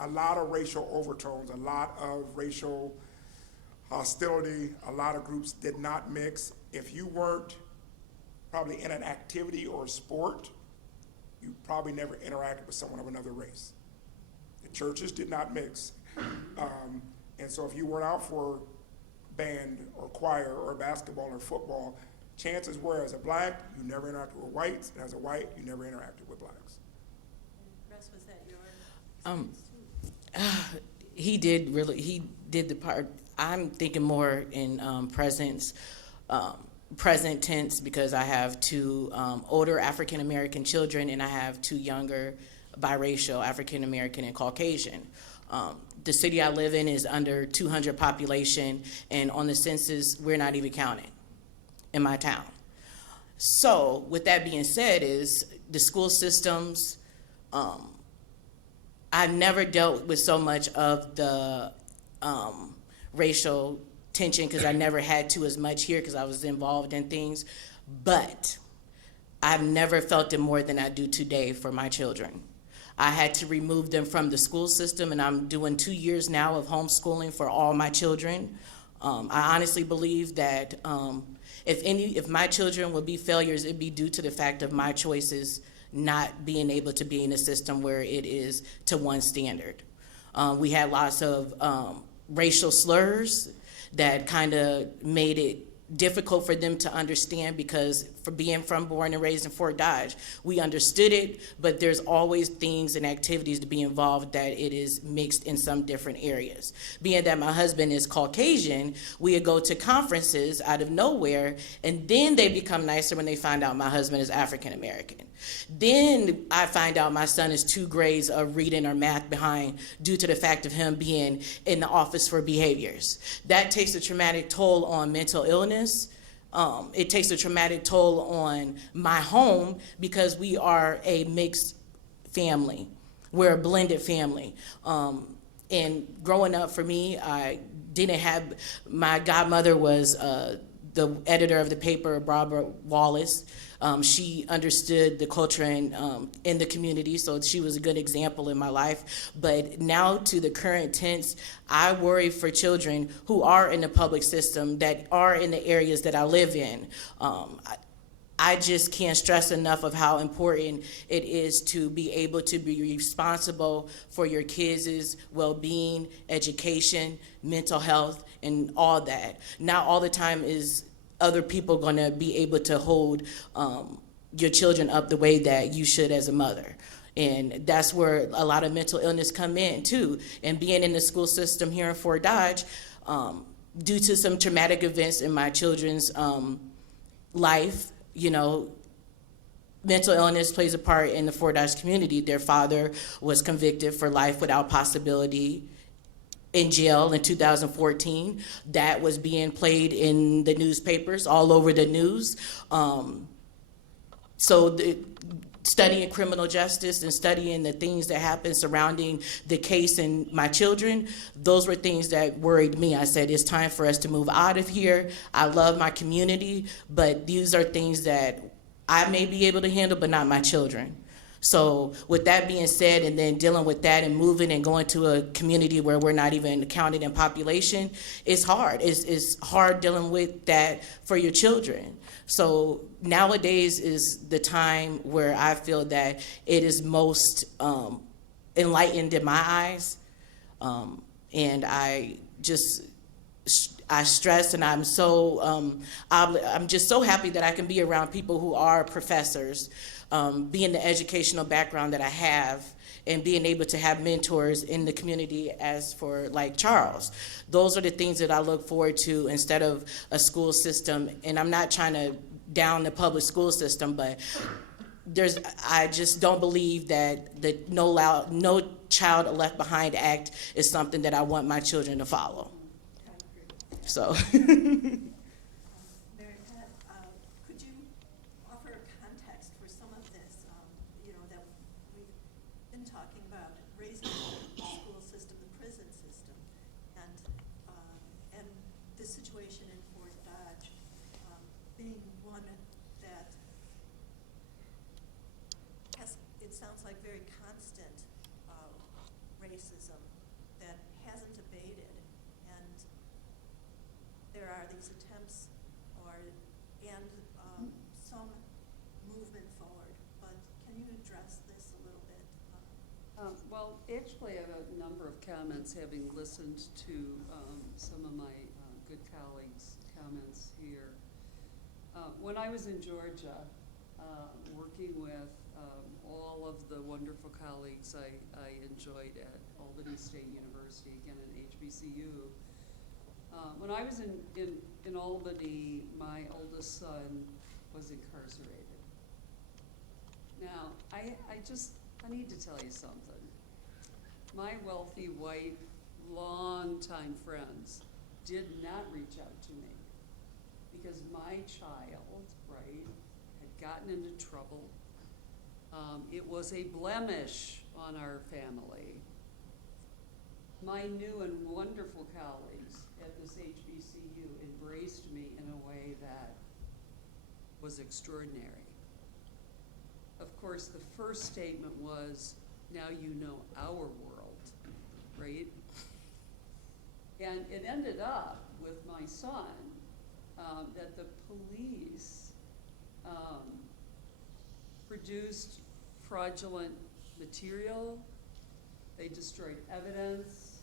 A lot of racial overtones, a lot of racial hostility, a lot of groups did not mix. If you weren't probably in an activity or a sport, you probably never interacted with someone of another race. The churches did not mix. And so if you weren't out for band or choir or basketball or football, chances were as a black, you never interacted with whites, and as a white, you never interacted with blacks. And Russ, was that your experience too? He did the part. I'm thinking more in present tense, because I have two older African American children and I have two younger biracial African American and Caucasian. The city I live in is under 200 population, and on the census, we're not even counted in my town. So with that being said, is the school systems, I've never dealt with so much of the racial tension, because I never had to as much here because I was involved in things, but I've never felt it more than I do today for my children. I had to remove them from the school system, and I'm doing 2 years now of homeschooling for all my children. I honestly believe that if my children would be failures, it'd be due to the fact of my choices not being able to be in a system where it is to one standard. We had lots of racial slurs that kind of made it difficult for them to understand, because for being born and raised in Fort Dodge, we understood it, but there's always things and activities to be involved that it is mixed in some different areas. Being that my husband is Caucasian, we would go to conferences out of nowhere, and then they become nicer when they find out my husband is African American. Then I find out my son is 2 grades of reading or math behind due to the fact of him being in the office for behaviors. That takes a traumatic toll on mental illness. It takes a traumatic toll on my home, because we are a mixed family. We're a blended family. And growing up for me, I didn't have, my godmother was the editor of the paper, Barbara Wallace. She understood the culture in the community, so she was a good example in my life. But now to the current tense, I worry for children who are in the public system, that are in the areas that I live in. I just can't stress enough of how important it is to be able to be responsible for your kids' well-being, education, mental health, and all that. Not all the time is other people gonna be able to hold your children up the way that you should as a mother. And that's where a lot of mental illness come in too. And being in the school system here in Fort Dodge, due to some traumatic events in my children's life, you know, mental illness plays a part in the Fort Dodge community. Their father was convicted for life without possibility in jail in 2014. That was being played in the newspapers, all over the news. Studying criminal justice and studying the things that happen surrounding the case and my children, those were things that worried me. I said, it's time for us to move out of here. I love my community, but these are things that I may be able to handle, but not my children. So with that being said, and then dealing with that and moving and going to a community where we're not even counted in population, it's hard. It's hard dealing with that for your children. So nowadays is the time where I feel that it is most enlightened in my eyes. And I stress, and I'm so I'm just so happy that I can be around people who are professors, being the educational background that I have, and being able to have mentors in the community as for like Charles. Those are the things that I look forward to instead of a school system. And I'm not trying to down the public school system, but I just don't believe that the No Child Left Behind Act is something that I want my children to follow. I agree. So. Mary Pat, could you offer a context for some of this, that we've been talking about raising the school system, the prison system, and the situation in Fort Dodge being one that has, it sounds like, very constant racism that hasn't abated, and there are these attempts some movement forward, but can you address this a little bit? Well, actually, I have a number of comments, having listened to some of my good colleagues' comments here. When I was in Georgia, working with all of the wonderful colleagues I enjoyed at Albany State University, again at HBCU, when I was in Albany, my oldest son was incarcerated. Now, I need to tell you something. My wealthy, white, longtime friends did not reach out to me because my child, right, had gotten into trouble. It was a blemish on our family. My new and wonderful colleagues at this HBCU embraced me in a way that was extraordinary. Of course, the first statement was, now you know our world, right? And it ended up with my son that the police produced fraudulent material. They destroyed evidence.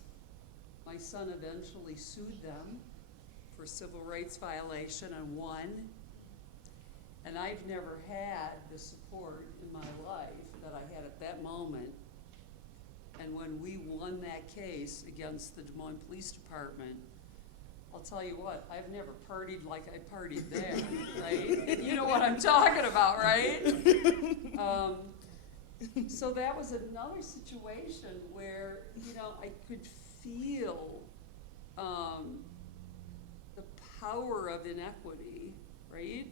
My son eventually sued them for civil rights violation and won. And I've never had the support in my life that I had at that moment. And when we won that case against the Des Moines Police Department, I'll tell you what, I've never partied like I partied there, right? You know what I'm talking about, right? So that was another situation where, I could feel the power of inequity, right?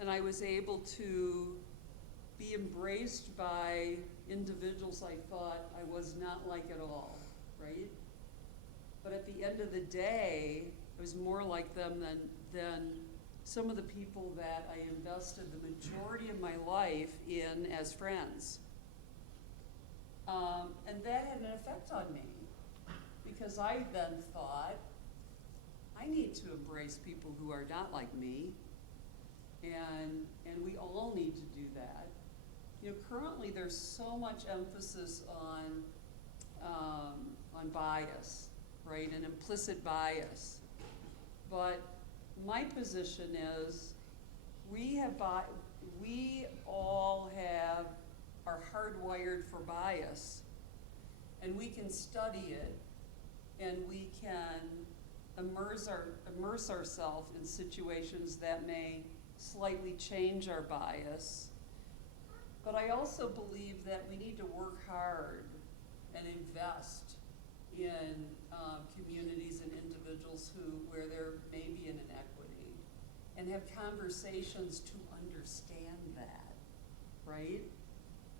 And I was able to be embraced by individuals I thought I was not like at all, right? But at the end of the day, I was more like them than some of the people that I invested the majority of my life in as friends. And that had an effect on me, because I then thought, I need to embrace people who are not like me, and we all need to do that. Currently there's so much emphasis on bias, right, and implicit bias. But my position is, we all are hardwired for bias, and we can study it, and we can immerse ourselves in situations that may slightly change our bias. But I also believe that we need to work hard and invest in communities and individuals where there may be an inequity, and have conversations to understand that, right?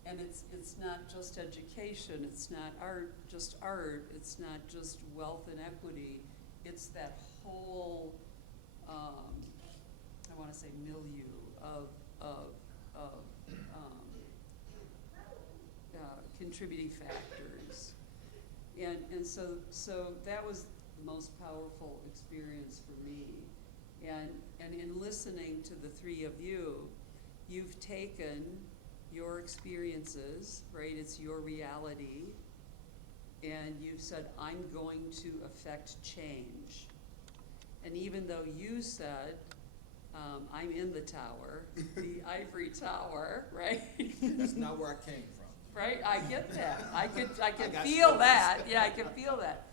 And it's not just education, it's not just art, it's not just wealth and equity, it's that whole, I want to say milieu of contributing factors. And so that was the most powerful experience for me. And in listening to the three of you, you've taken your experiences, right? It's your reality. And you've said, I'm going to affect change. And even though you said, I'm in the tower, the ivory tower, right? That's not where I came from. Right, I get that. I could got feel stories. that. Yeah, I could feel that.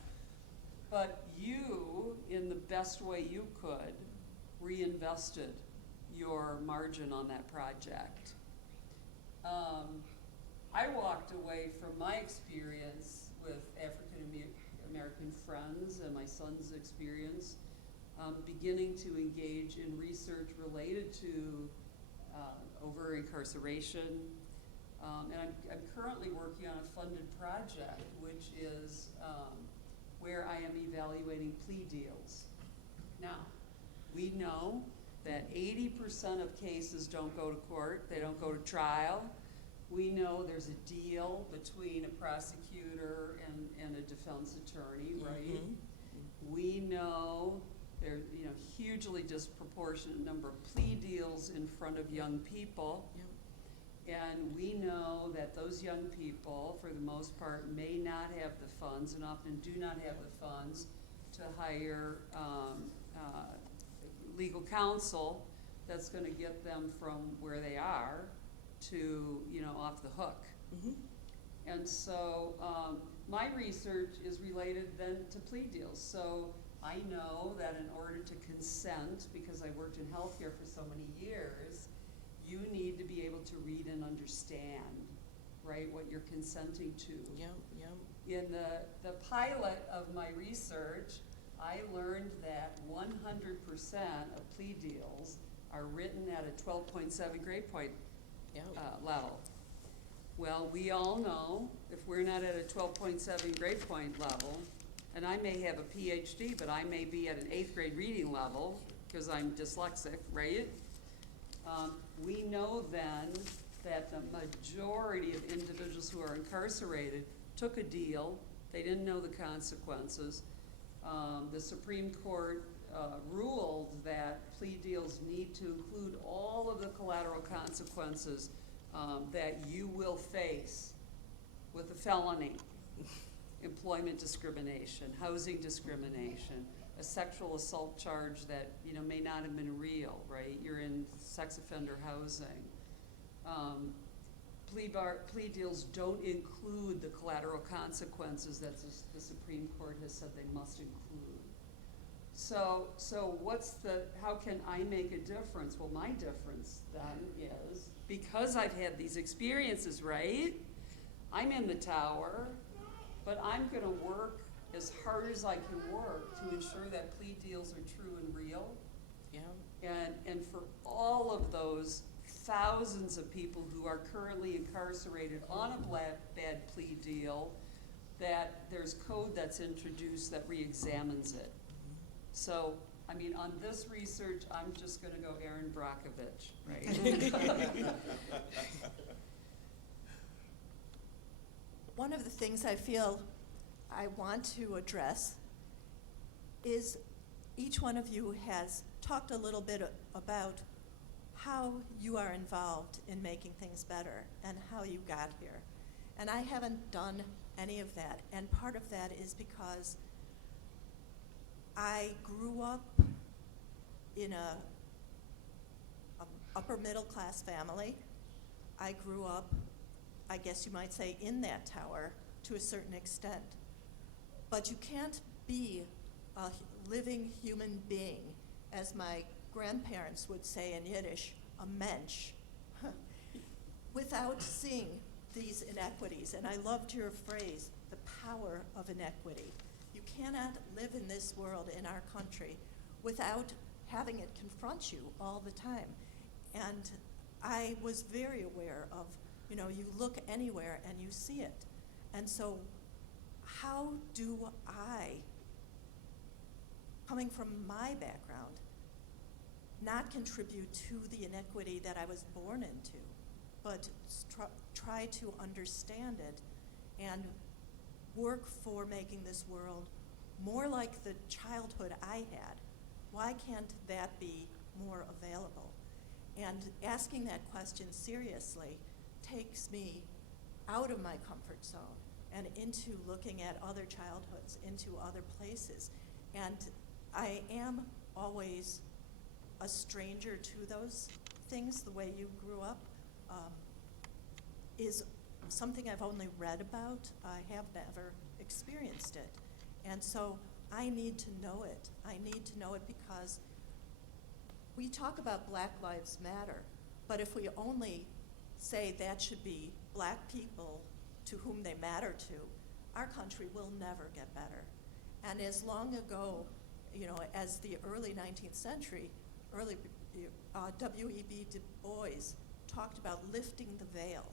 But you, in the best way you could, reinvested your margin on that project. I walked away from my experience with African American friends and my son's experience, beginning to engage in research related to over-incarceration. And I'm currently working on a funded project, which is where I am evaluating plea deals. Now, we know that 80% of cases don't go to court, they don't go to trial. We know there's a deal between a prosecutor and a defense attorney, right? Mhm. We know there's hugely disproportionate number of plea deals in front of young people. Yep. And we know that those young people, for the most part, may not have the funds and often do not have the funds to hire legal counsel that's going to get them from where they are to, off the hook. Mhm. And so my research is related then to plea deals. So I know that in order to consent, because I worked in healthcare for so many years, you need to be able to read and understand, right, what you're consenting to. Yep, yep. In the pilot of my research, I learned that 100% of plea deals are written at a 12.7 grade point Yep. level. Well, we all know if we're not at a 12.7 grade point level, and I may have a PhD, but I may be at an 8th grade reading level because I'm dyslexic, right? We know then that the majority of individuals who are incarcerated took a deal. They didn't know the consequences. The Supreme Court ruled that plea deals need to include all of the collateral consequences that you will face with a felony. Employment discrimination, housing discrimination, a sexual assault charge that may not have been real, right? You're in sex offender housing. Plea deals don't include the collateral consequences that the Supreme Court has said they must include. So how can I make a difference? Well, my difference then is, because I've had these experiences, right? I'm in the tower, but I'm gonna work as hard as I can work to ensure that plea deals are true and real. Yeah. And for all of those thousands of people who are currently incarcerated on a bad plea deal, that there's code that's introduced that re-examines it. So, on this research, I'm just gonna go Erin Brockovich, right? One of the things I feel I want to address is each one of you has talked a little bit about how you are involved in making things better and how you got here. And I haven't done any of that. And part of that is because I grew up in a upper middle class family. I grew up, I guess you might say, in that tower to a certain extent. But you can't be a living human being, as my grandparents would say in Yiddish, a mensch, without seeing these inequities. And I loved your phrase, the power of inequity. You cannot live in this world, in our country, without having it confront you all the time. And I was very aware of, you look anywhere and you see it. And so how do I, coming from my background, not contribute to the inequity that I was born into, but try to understand it and work for making this world more like the childhood I had. Why can't that be more available? And asking that question seriously takes me out of my comfort zone and into looking at other childhoods, into other places. And I am always a stranger to those things. The way you grew up is something I've only read about. I have never experienced it. And so I need to know it. I need to know it because we talk about Black Lives Matter, but if we only say that should be Black people to whom they matter to, our country will never get better. And as long ago, you know, as the early 19th century, W.E.B. Du Bois talked about lifting the veil.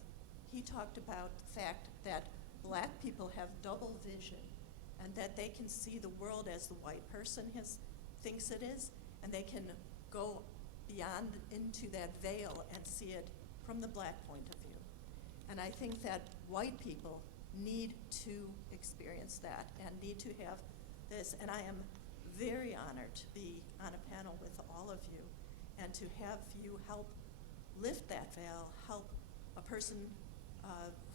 He talked about the fact that Black people have double vision and that they can see the world as the white person thinks it is, and they can go beyond into that veil and see it from the Black point of view. And I think that white people need to experience that and need to have this. And I am very honored to be on a panel with all of you and to have you help lift that veil, help a person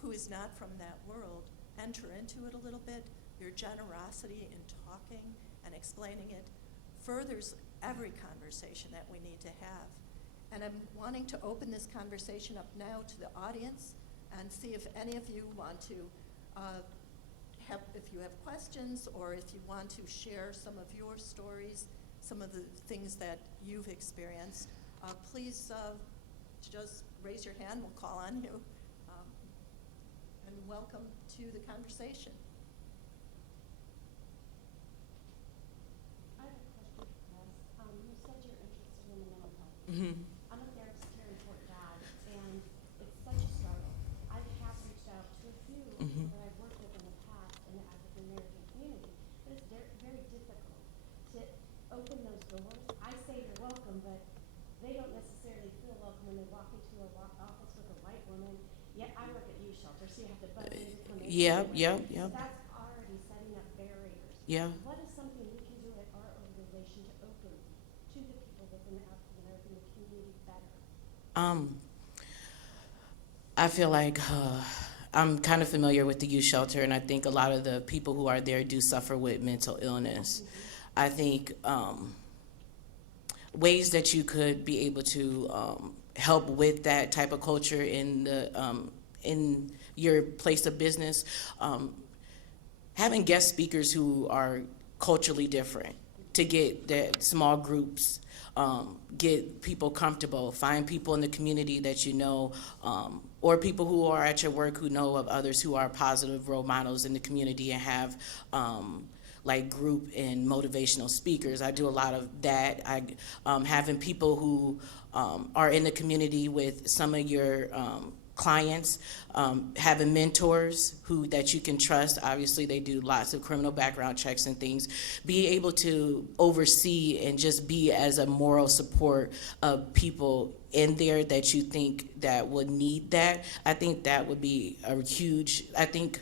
who is not from that world enter into it a little bit. Your generosity in talking and explaining it furthers every conversation that we need to have. And I'm wanting to open this conversation up now to the audience and see if any of you want to if you have questions or if you want to share some of your stories, some of the things that you've experienced. Please just raise your hand, we'll call on you. And welcome to the conversation. I have a question for us. You said you're interested in the mental health. Mm-hmm. I'm a therapist here in Fort Dodge, and it's such a struggle. I have reached out to a few Mhm. that I've worked with in the past in the African American community, but it's very difficult to open those doors. I say you're welcome, but they don't necessarily feel welcome when they walk into a office with a white woman. Yet I work at youth shelter, so you have to buzz in to come in. Yep. So that's already setting up barriers. Yeah. What is something we can do at our organization to open to the people within the African American community better? I feel like I'm kind of familiar with the youth shelter, and I think a lot of the people who are there do suffer with mental illness. Mm-hmm. I think ways that you could be able to help with that type of culture in your place of business, having guest speakers who are culturally different to get that small groups, get people comfortable, find people in the community that you know, or people who are at your work who know of others who are positive role models in the community and have like group and motivational speakers. I do a lot of that. Having people who are in the community with some of your clients, having mentors that you can trust. Obviously, they do lots of criminal background checks and things. Be able to oversee and just be as a moral support of people in there that you think that would need that. I think that would be a huge, I think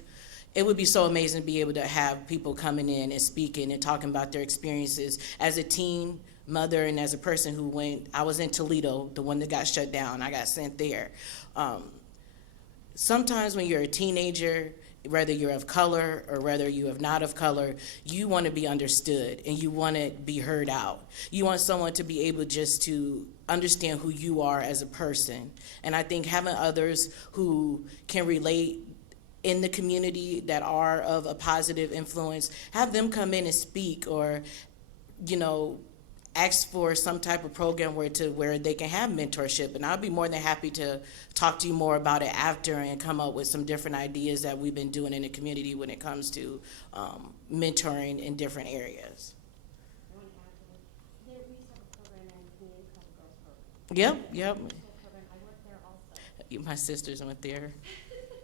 it would be so amazing to be able to have people coming in and speaking and talking about their experiences as a teen mother and as a person who I was in Toledo, the one that got shut down. I got sent there. Sometimes when you're a teenager, whether you're of color or whether you are not of color, you want to be understood and you want to be heard out. You want someone to be able just to understand who you are as a person. And I think having others who can relate in the community that are of a positive influence, have them come in and speak or, ask for some type of program where they can have mentorship. And I'll be more than happy to talk to you more about it after and come up with some different ideas that we've been doing in the community when it comes to mentoring in different areas. I want to add to this. We used to have a program in the community called the Girls Program. Yep. School program. I worked there also. My sisters went there.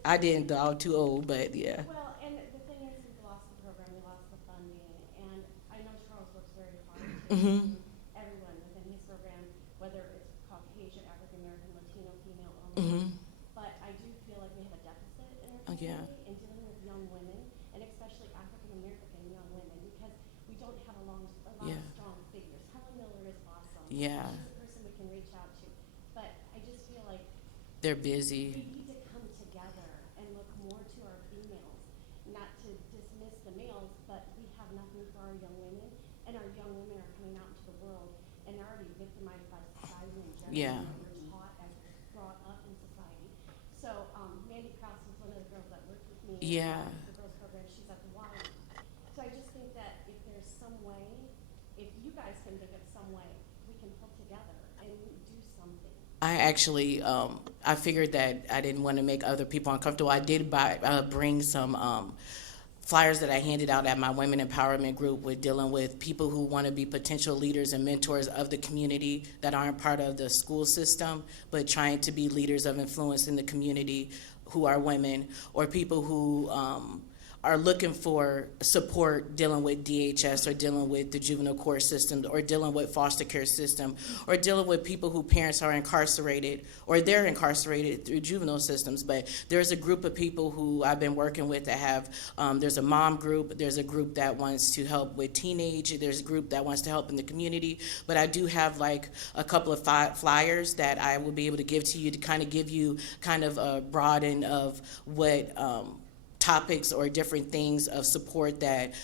I didn't though, I was too old, but yeah. Well, and the thing is, we lost the program, we lost the funding, and I know Charles works very hard to Mhm. everyone within his program, whether it's Caucasian, African American, Latino, female, Mhm. but I do feel like we have a deficit in our Oh, yeah. community in dealing with American young women because we don't have a lot Yeah. of strong figures. Helen Miller is awesome. Yeah. She's a person we can reach out to. But I just feel like They're we busy. need to come together and look more to our females, not to dismiss the males, but we have nothing for our young women, and our young women are coming out into the world and they're already victimized by society in general. Yeah. And we're taught as brought up in society. So Mandy Krause was one of the girls that worked with me. Yeah. In the girls program. She's at the Y. So I just think that if there's some way, if you guys can think of some way, we can pull together and do something. I actually, I figured that I didn't want to make other people uncomfortable. I did bring some flyers that I handed out at my women empowerment group with dealing with people who want to be potential leaders and mentors of the community that aren't part of the school system, but trying to be leaders of influence in the community who are women, or people who are looking for support dealing with DHS or dealing with the juvenile court system or dealing with foster care system or dealing with people whose parents are incarcerated or they're incarcerated through juvenile systems. But there's a group of people who I've been working with that have, there's a mom group, there's a group that wants to help with teenage, there's a group that wants to help in the community. But I do have like a couple of flyers that I will be able to give to you to kind of give you kind of a broaden of what topics or different things of support that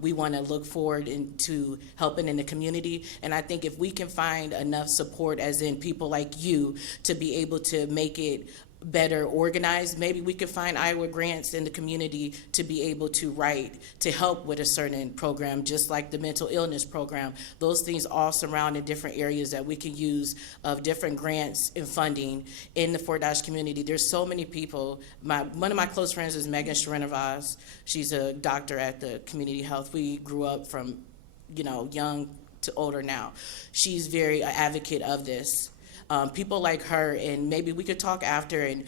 we want to look forward into helping in the community. And I think if we can find enough support, as in people like you, to be able to make it better organized, maybe we could find Iowa grants in the community to be able to write to help with a certain program, just like the mental illness program. Those things all surround in different areas that we can use of different grants and funding in the Fort Dodge community. There's so many people. One of my close friends is Megan Sharenavaz. She's a doctor at the community health. We grew up from, young to older now. She's very an advocate of this. People like her, and maybe we could talk after, and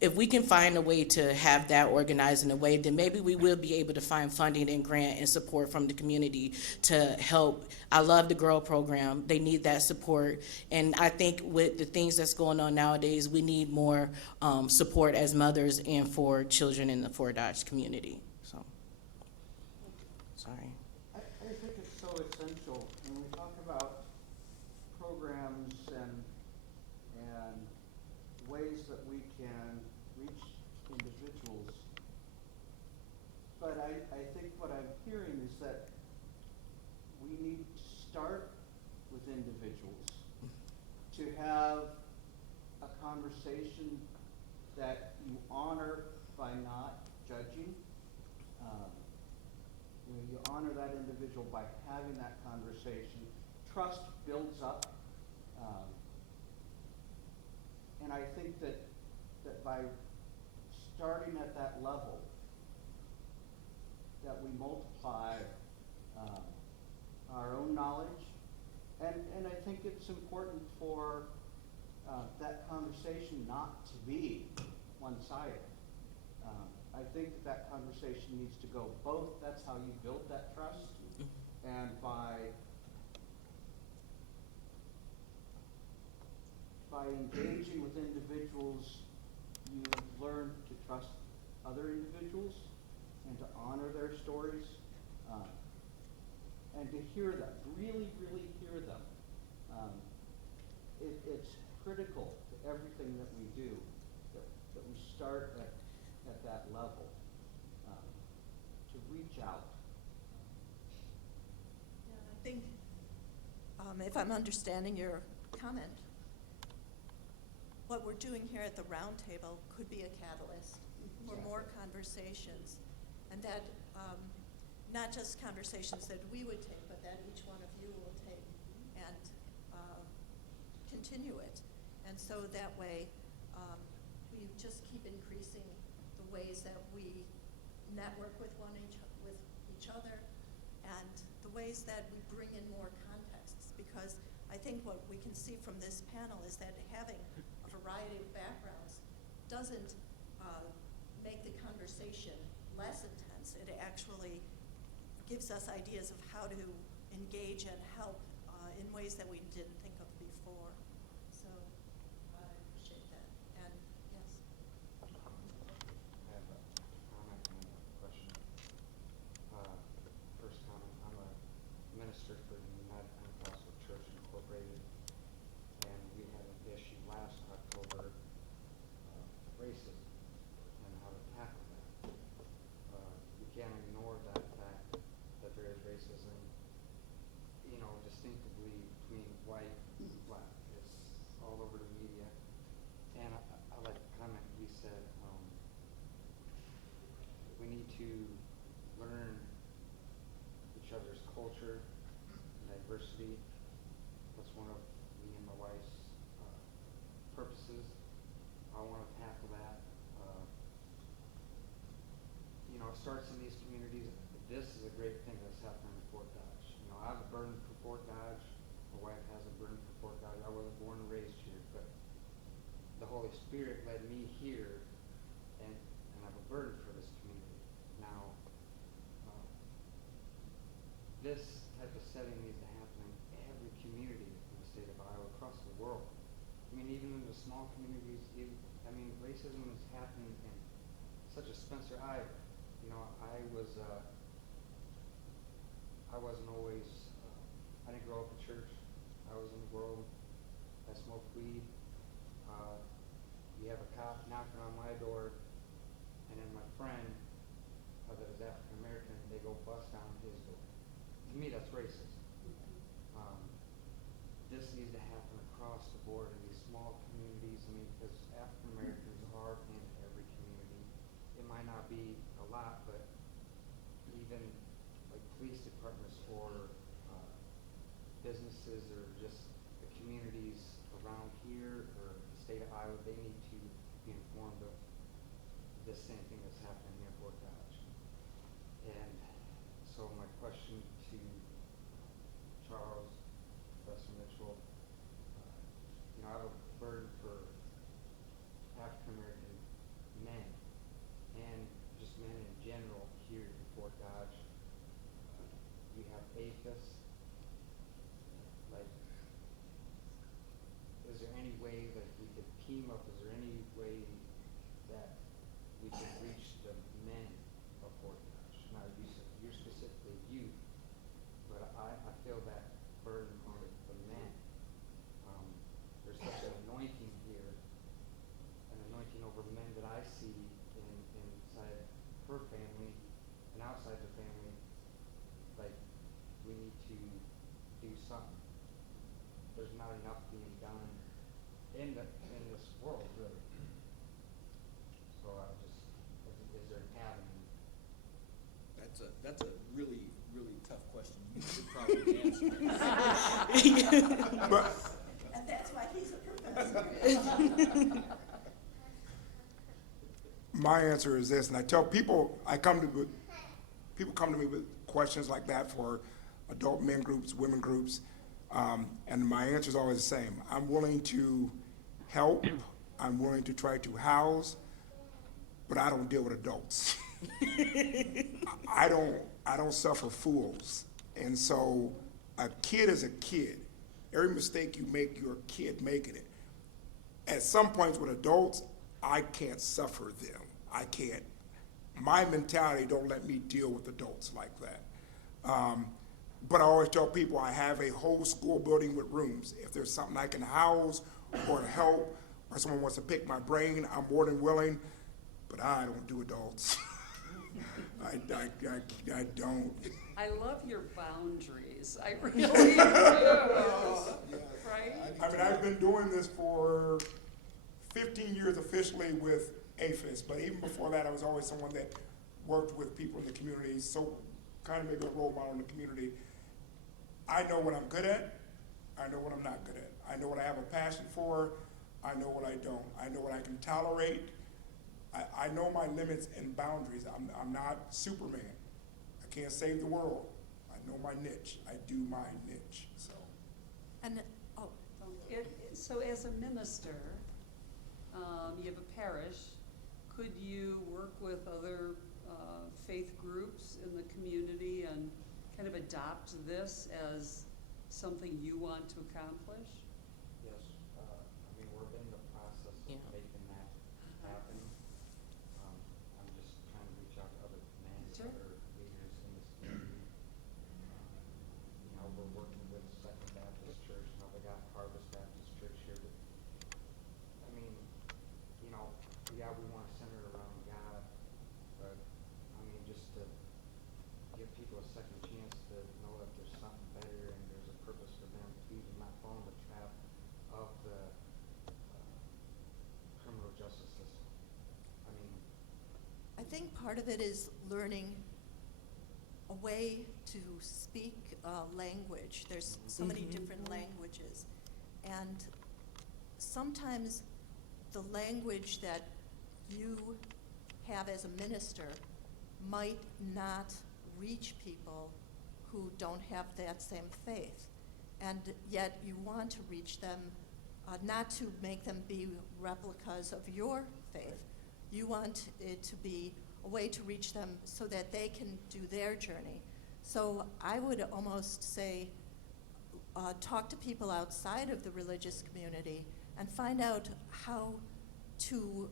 if we can find a way to have that organized in a way, then maybe we will be able to find funding and grant and support from the community to help. I love the Girl program. They need that support. And I think with the things that's going on nowadays, we need more support as mothers and for children in the Fort Dodge community. So, sorry. I think it's so essential when we talk about programs and ways that we can reach individuals. But I think what I'm hearing is that we need to start with individuals, to have a conversation that you honor by not judging. You honor that individual by having that conversation. Trust builds up. And I think that by starting at that level, that we multiply our own knowledge. And I think it's important for that conversation not to be one-sided. I think that conversation needs to go both. That's how you build that trust. And by engaging with individuals, you learn to trust other individuals and to honor their stories and to hear them, really, really hear them. It's critical to everything that we do that we start at that level to reach out. Yeah, I think, if I'm understanding your comment, what we're doing here at the Roundtable could be a catalyst for more conversations, and that not just conversations that we would take, but that each one of you will take and continue it. And so that way, we just keep increasing the ways that we network with each other, and the ways that we bring in more contexts. Because I think what we can see from this panel is that having a variety of backgrounds doesn't make the conversation less intense. It actually gives us ideas of how to engage and help in ways that we didn't think of before. So I appreciate that. And yes. I have a comment and a question. to learn each other's culture and diversity. That's one of me and my wife's purposes. I want to tackle that. You know, it starts in these communities. This is a great thing that's happening in Fort Dodge. You know, I have a burden for Fort Dodge. My wife has a burden for Fort Dodge. I wasn't born and raised here, but the Holy Spirit led me here, and I have a burden for this community. Now, this type of setting needs to happen in every community in the state of Iowa, across the world. I mean, even in the small communities, racism is happening in such a Spencer, Iowa. You know, I wasn't always, I didn't grow up in church. I was in the world. I smoked weed. You have a cop knocking on my door, and then my friend that is African American, they go bust down his door. To me, that's racist. This needs to happen across the board in these small communities. I mean, because African Americans are in every community. It might not be a lot, but even like police departments or businesses or just the communities around here or the state of Iowa, they need to be informed of this same thing that's happening here in Fort Dodge. And so my question to Charles, Professor Mitchell, you know, I have a burden for African American men and just men in general here in Fort Dodge. We have APHIS. Like, is there any way that we could team up? Is there any way that we can reach the men of Fort Dodge? Now, you're specifically youth, but I feel that burden on the men. There's such an anointing here, an anointing over men that I see inside her family and outside the family. Like, we need to do something. There's not enough being done in this world, really. So is there an avenue? That's a really, really tough question. You should probably answer it. But And that's why he's a professor. my answer is this, and I tell people, people come to me with questions like that for adult men groups, women groups, and my answer is always the same. I'm willing to help, I'm willing to try to house, but I don't deal with adults. I don't suffer fools. And so a kid is a kid. Every mistake you make, you're a kid making it. At some points with adults, I can't suffer them. I can't. My mentality don't let me deal with adults like that. But I always tell people I have a whole school building with rooms. If there's something I can house or help, or someone wants to pick my brain, I'm more than willing, but I don't do adults. I don't. I love your boundaries. I really do. Right? I mean, I've been doing this for 15 years officially with APHIS, but even before that, I was always someone that worked with people in the community, so kind of maybe a role model in the community. I know what I'm good at. I know what I'm not good at. I know what I have a passion for. I know what I don't. I know what I can tolerate. I know my limits and boundaries. I'm not Superman. I can't save the world. I know my niche. I do my niche. So. And, oh, So as a minister, you have a parish. Could you work with other faith groups in the community and kind of adopt this as something you want to accomplish? Yes. We're in the process of making that happen. I'm just trying to reach out to other men, Sure. other leaders in this community. We're working with Second Baptist Church. They got Harvest Baptist Church here. But, yeah, we want to center it around God, but just to give people a second chance to know that there's something better and there's a purpose for them to not fall in the trap of the criminal justice system. I think think part of it is learning a way to speak language. There's so many different languages. And sometimes the language that you have as a minister might not reach people who don't have that same faith. And yet you want to reach them, not to make them be replicas of your faith. You want it to be a way to reach them so that they can do their journey. So I would almost say, talk to people outside of the religious community and find out how to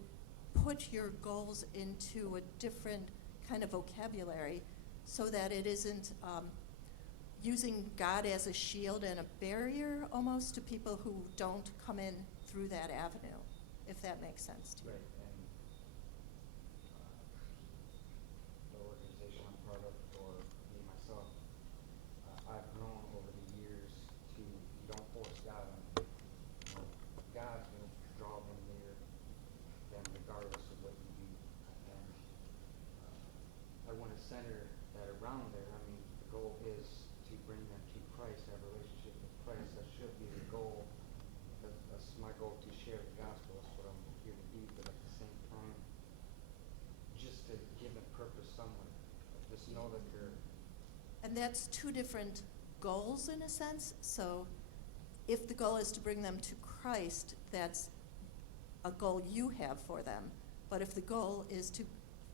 put your goals into a different kind of vocabulary so that it isn't using God as a shield and a barrier almost to people who don't come in through that avenue, if that makes sense to you. Right, and the organization I'm part of, or me myself, I've grown over the years to, you don't force God on them. You know, God will draw them near them regardless of what you do. And I want to center that around there. I mean, the goal is to bring them to Christ, have a relationship with Christ. That should be the goal. That's my goal, to share the gospel. That's what I'm here to do. But at the same time, just to give them purpose somewhere. Just know that they're. And that's two different goals in a sense. So if the goal is to bring them to Christ, that's a goal you have for them. But if the goal is to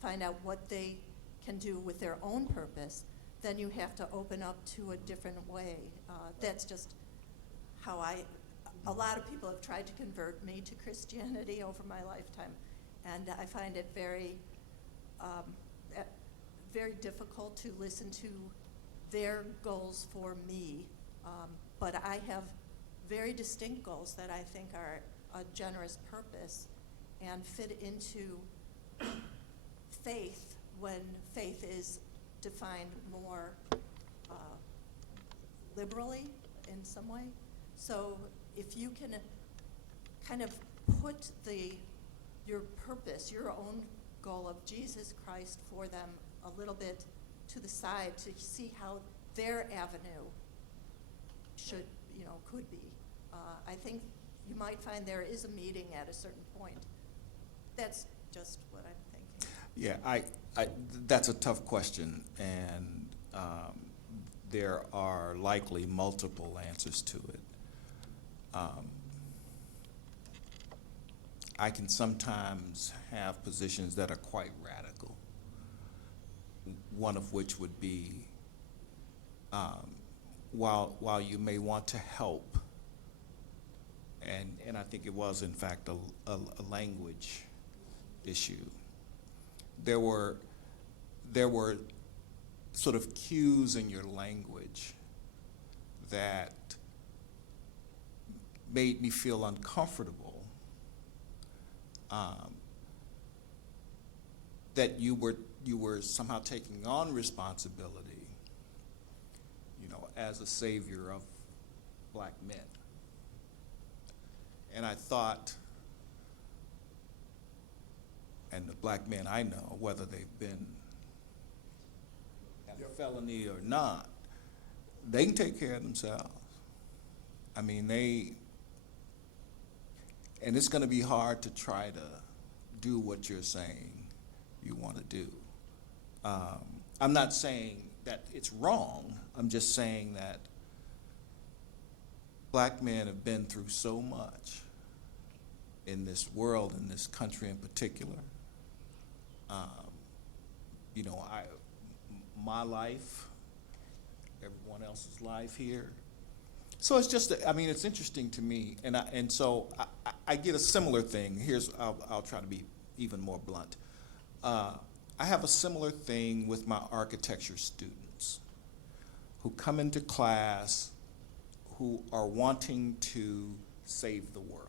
find out what they can do with their own purpose, then you have to open up to a different way. That's just how a lot of people have tried to convert me to Christianity over my lifetime. And I find it very, very difficult to listen to their goals for me. But I have very distinct goals that I think are a generous purpose and fit into faith when faith is defined more liberally in some way. So if you can kind of put your purpose, your own goal of Jesus Christ for them a little bit to the side to see how their avenue could be. I think you might find there is a meeting at a certain point. That's just what I'm thinking. Yeah, that's a tough question, and there are likely multiple answers to it. I can sometimes have positions that are quite radical, one of which would be, while you may want to help, and I think it was in fact a language issue, there were sort of cues in your language that made me feel uncomfortable, that you were somehow taking on responsibility, as a savior of black men. And I thought, and the black men I know, whether they've been at a felony or not, they can take care of themselves. I mean, and it's going to be hard to try to do what you're saying you want to do. I'm not saying that it's wrong. I'm just saying that black men have been through so much in this world, in this country in particular. My life, everyone else's life here. So it's just, it's interesting to me, and so I get a similar thing. I'll try to be even more blunt. I have a similar thing with my architecture students who come into class who are wanting to save the world,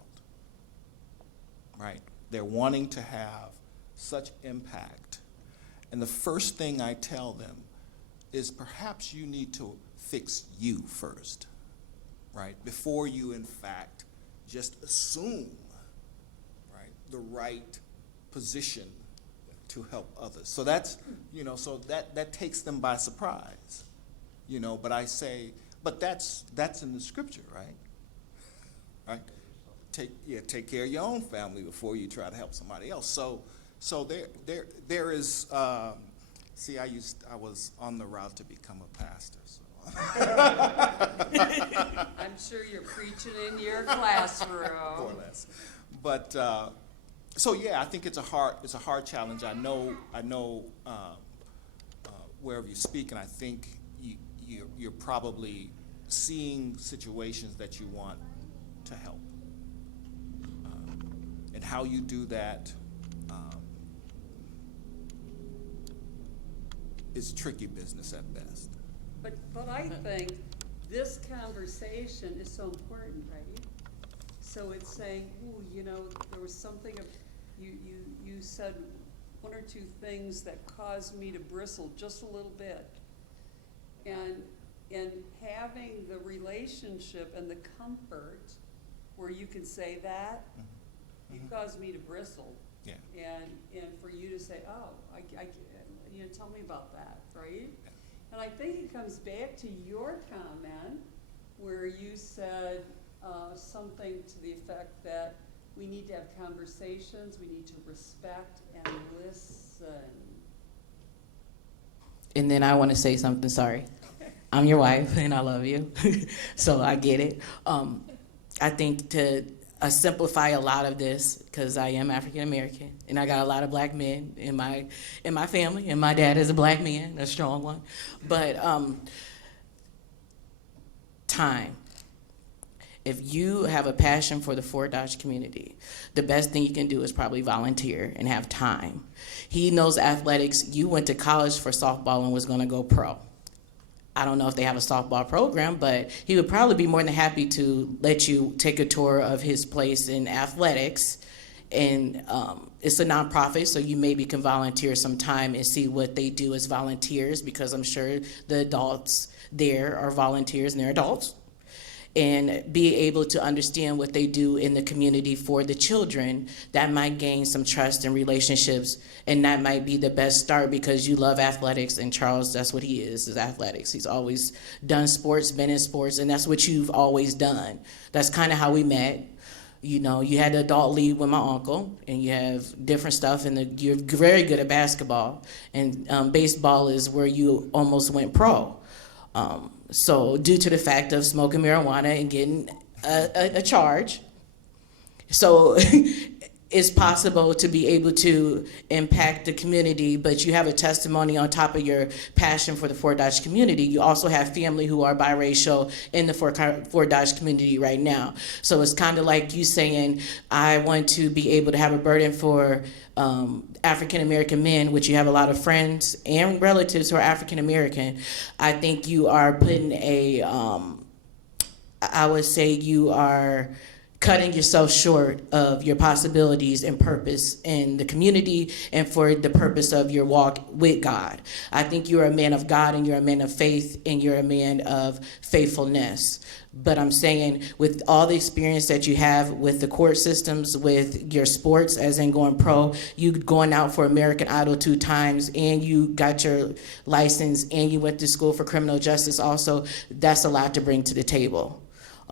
right? They're wanting to have such impact. And the first thing I tell them is perhaps you need to fix you first, right? Before you, in fact, just assume, right, the right position to help others. So that's, so that takes them by surprise, but I say, but that's in the scripture, right? Right? Take care of your own family before you try to help somebody else. So there is, see, I was on the route to become a pastor, so. I'm sure you're preaching in your classroom. More or less. But, so yeah, I think it's a hard challenge. I know, wherever you speak, and I think you're probably seeing situations that you want to help. And how you do that is tricky business at best. But I think this conversation is so important, right? So it's saying, ooh, there was something you said one or two things that caused me to bristle just a little bit. And having the relationship and the comfort where you can say that, you caused me to bristle. Yeah. And for you to say, oh, tell me about that, right? And I think it comes back to your comment where you said something to the effect that we need to have conversations, we need to respect and listen. And then I want to say something, sorry. I'm your wife and I love you, so I get it. I think to simplify a lot of this, because I am African American and I got a lot of black men in my family, and my dad is a black man, a strong one. But time. If you have a passion for the Fort Dodge community, the best thing you can do is probably volunteer and have time. He knows athletics. You went to college for softball and was going to go pro. I don't know if they have a softball program, but he would probably be more than happy to let you take a tour of his place in athletics. And it's a nonprofit, so you maybe can volunteer some time and see what they do as volunteers, because I'm sure the adults there are volunteers and they're adults. And be able to understand what they do in the community for the children. That might gain some trust and relationships, and that might be the best start, because you love athletics, and Charles, that's what he is athletics. He's always done sports, been in sports, and that's what you've always done. That's kind of how we met. You had the adult league with my uncle, and you have different stuff, and you're very good at basketball, and baseball is where you almost went pro. So due to the fact of smoking marijuana and getting a charge, so it's possible to be able to impact the community, but you have a testimony on top of your passion for the Fort Dodge community. You also have family who are biracial in the Fort Dodge community right now. So it's kind of like you saying, I want to be able to have a burden for African American men, which you have a lot of friends and relatives who are African American. I think you are putting I would say you are cutting yourself short of your possibilities and purpose in the community and for the purpose of your walk with God. I think you're a man of God, and you're a man of faith, and you're a man of faithfulness. But I'm saying, with all the experience that you have with the court systems, with your sports, as in going pro, you going out for American Idol 2 times, and you got your license, and you went to school for criminal justice also, that's a lot to bring to the table.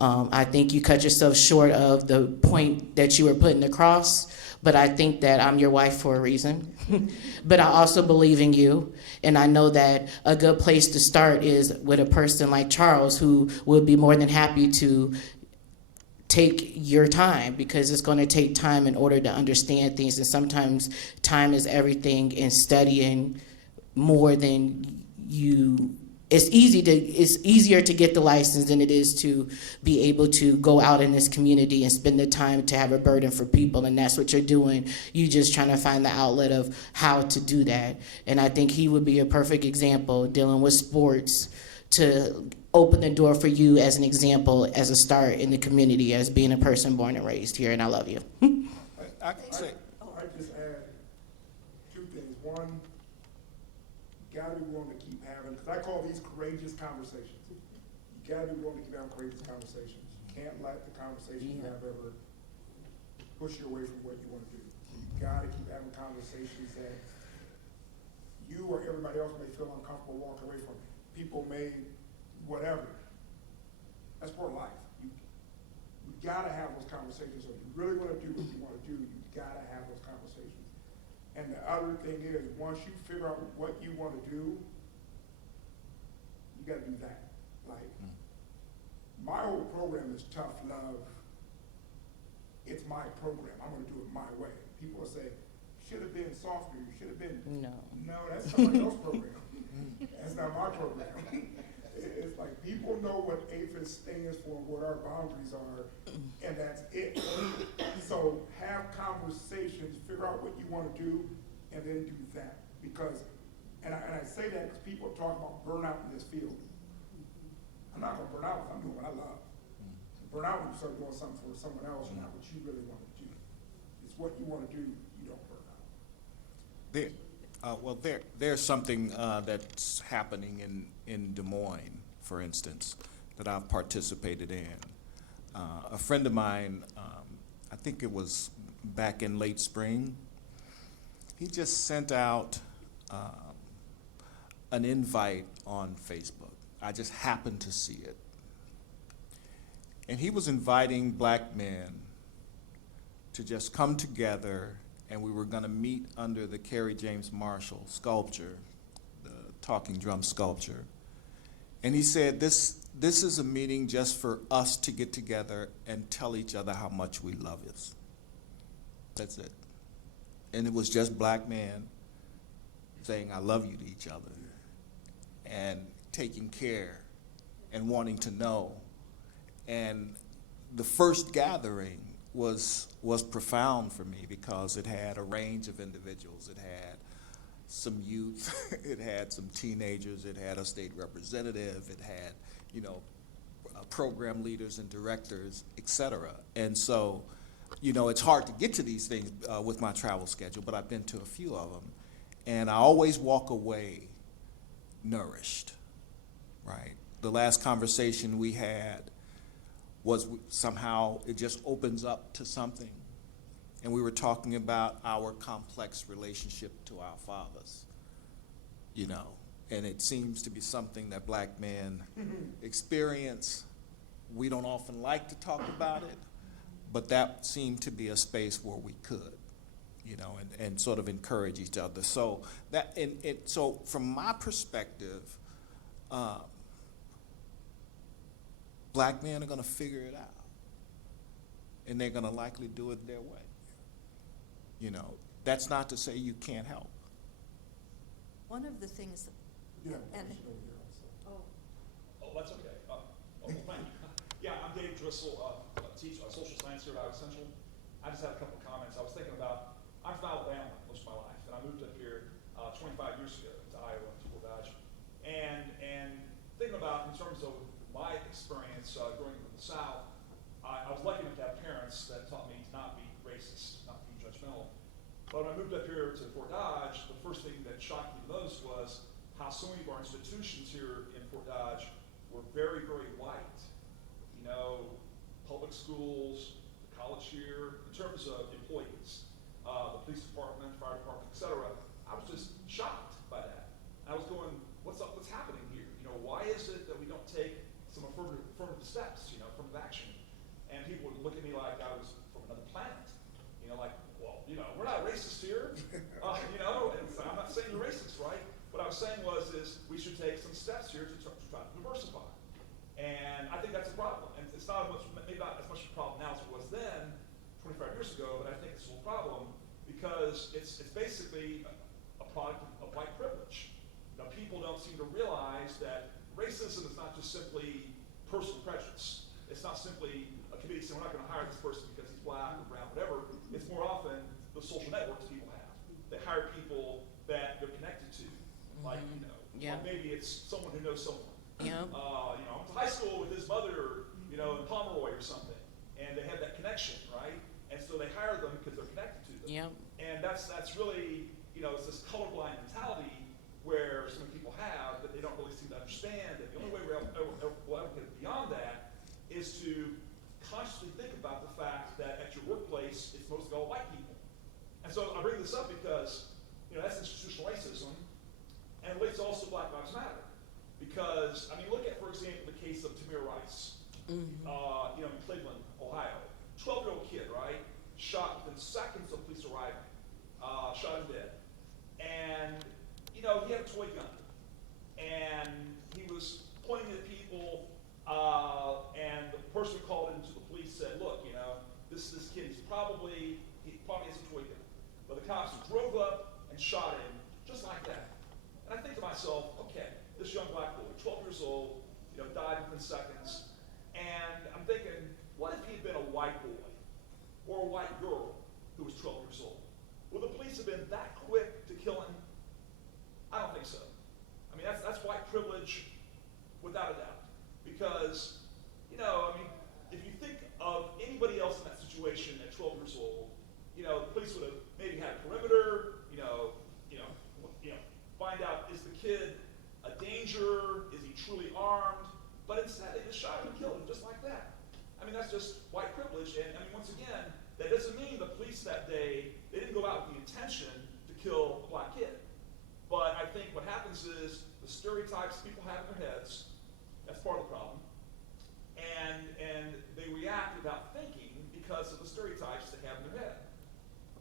I think you cut yourself short of the point that you were putting across, but I think that I'm your wife for a reason. But I also believe in you, and I know that a good place to start is with a person like Charles, who would be more than happy to take your time, because it's going to take time in order to understand things, and sometimes time is everything in studying more than you. It's easier to get the license than it is to be able to go out in this community and spend the time to have a burden for people, and that's what you're doing. You're just trying to find the outlet of how to do that. And I think he would be a perfect example, dealing with sports, to open the door for you as an example, as a start in the community, as being a person born and raised here, and I love you. I can say, I just add 2 things. One, you gotta be willing to keep having, because I call these courageous conversations. You gotta be willing to keep having courageous conversations. You can't let the conversations you have ever push you away from what you want to do. You gotta keep having conversations that everybody else may feel uncomfortable walking away from it. People may, whatever. That's part of life. You gotta have those conversations. So if you really wanna do what you wanna do, you gotta have those conversations. And the other thing is, once you figure out what you wanna do, you gotta do that. Like, my whole program is tough love. It's my program. I'm gonna do it my way. People will say, should have been softer, you should have been. No. No, that's somebody else's program. That's not my program. It's like, people know what APHIS stands for, what our boundaries are, and that's it. So have conversations, figure out what you wanna do, and then do that. Because, and I say that because people talk about burnout in this field. I'm not gonna burn out if I'm doing what I love. Burn out when you start doing something for someone else, not what you really wanna do. It's what you wanna do, you don't burn out. There's something that's happening in Des Moines, for instance, that I've participated in. A friend of mine, I think it was back in late spring, he just sent out an invite on Facebook. I just happened to see it. And he was inviting black men to just come together, and we were going to meet under the Kerry James Marshall sculpture, the talking drum sculpture. And he said, this is a meeting just for us to get together and tell each other how much we love us. That's it. And it was just black men saying, I love you to each other, and taking care and wanting to know. And the first gathering was profound for me because it had a range of individuals. It had some youth, it had some teenagers, it had a state representative, it had, program leaders and directors, et cetera. And so, it's hard to get to these things with my travel schedule, but I've been to a few of them. And I always walk away nourished, right? The last conversation we had was somehow it just opens up to something. And we were talking about our complex relationship to our fathers, and it seems to be something that black men experience. We don't often like to talk about it, but that seemed to be a space where we could, and sort of encourage each other. So so from my perspective, black men are going to figure it out, and they're going to likely do it their way. That's not to say you can't help. One of the things, Yeah. and Oh, Oh, that's okay. Thank you. Yeah, I'm Dave Driscoll, teach social science here at Iowa Central. I just had a couple comments. I was thinking about, I'm from Alabama most of my life, and I moved up here 25 years ago to Iowa, to Fort Dodge. And thinking about, in terms of my experience growing up in the South, I was lucky enough to have parents that taught me to not be racist, not be judgmental. But when I moved up here to Fort Dodge, the first thing that shocked me the most was how so many of our institutions here in Fort Dodge were very, very white. Public schools, the college here, in terms of employees, the police department, fire department, et cetera. I was just shocked by that. I was going, what's up, what's happening here? Why is it that we don't take some affirmative steps, affirmative action? And people would look at me like I was from another planet. We're not racist here, and I'm not saying you're racist, right? What I was saying is we should take some steps here to try to diversify. And I think that's a problem. And it's maybe not as much a problem now as it was then, 25 years ago, but I think it's a little problem because it's basically a product of white privilege. People don't seem to realize that racism is not just simply personal prejudice. It's not simply a committee saying we're not going to hire this person because he's black or brown, whatever. It's more often the social networks people have. They hire people that they're connected to, like Yeah. or maybe it's someone who knows someone. Yeah. I went to high school with his mother, in Pomeroy or something, and they have that connection, right? And so they hire them because they're connected to them. Yep. And that's really, it's this colorblind mentality where so many people have that they don't really seem to understand that the only way we'll ever get beyond that is to consciously think about the fact that at your workplace, it's mostly all white people. And so I bring this up because, that's institutional racism. And because, I mean, look at, for example, the case of Tamir Rice, in Cleveland, Ohio. 12-year-old kid, right? Shot within seconds of police arriving, shot him dead. And, he had a toy gun. And he was pointing at people, and the person who called into the police said, look, this kid, he probably has a toy gun. But the cops drove up and shot him just like that. And I think to myself, okay, this young black boy, 12 years old, died within seconds. And I'm thinking, what if he'd been a white boy or a white girl who was 12 years old? Would the police have been that quick to kill him? I don't think so. I mean, that's white privilege without a doubt. Because, if you think of anybody else in that situation at 12 years old, the police would have maybe had a perimeter, find out, is the kid a danger? Is he truly armed? But instead, they just shot him and killed him just like that. I mean, that's just white privilege. And once again, that doesn't mean the police that day, they didn't go out with the intention to kill a black kid. But I think what happens is the stereotypes people have in their heads, that's part of the problem. And they react without thinking because of the stereotypes they have in their head.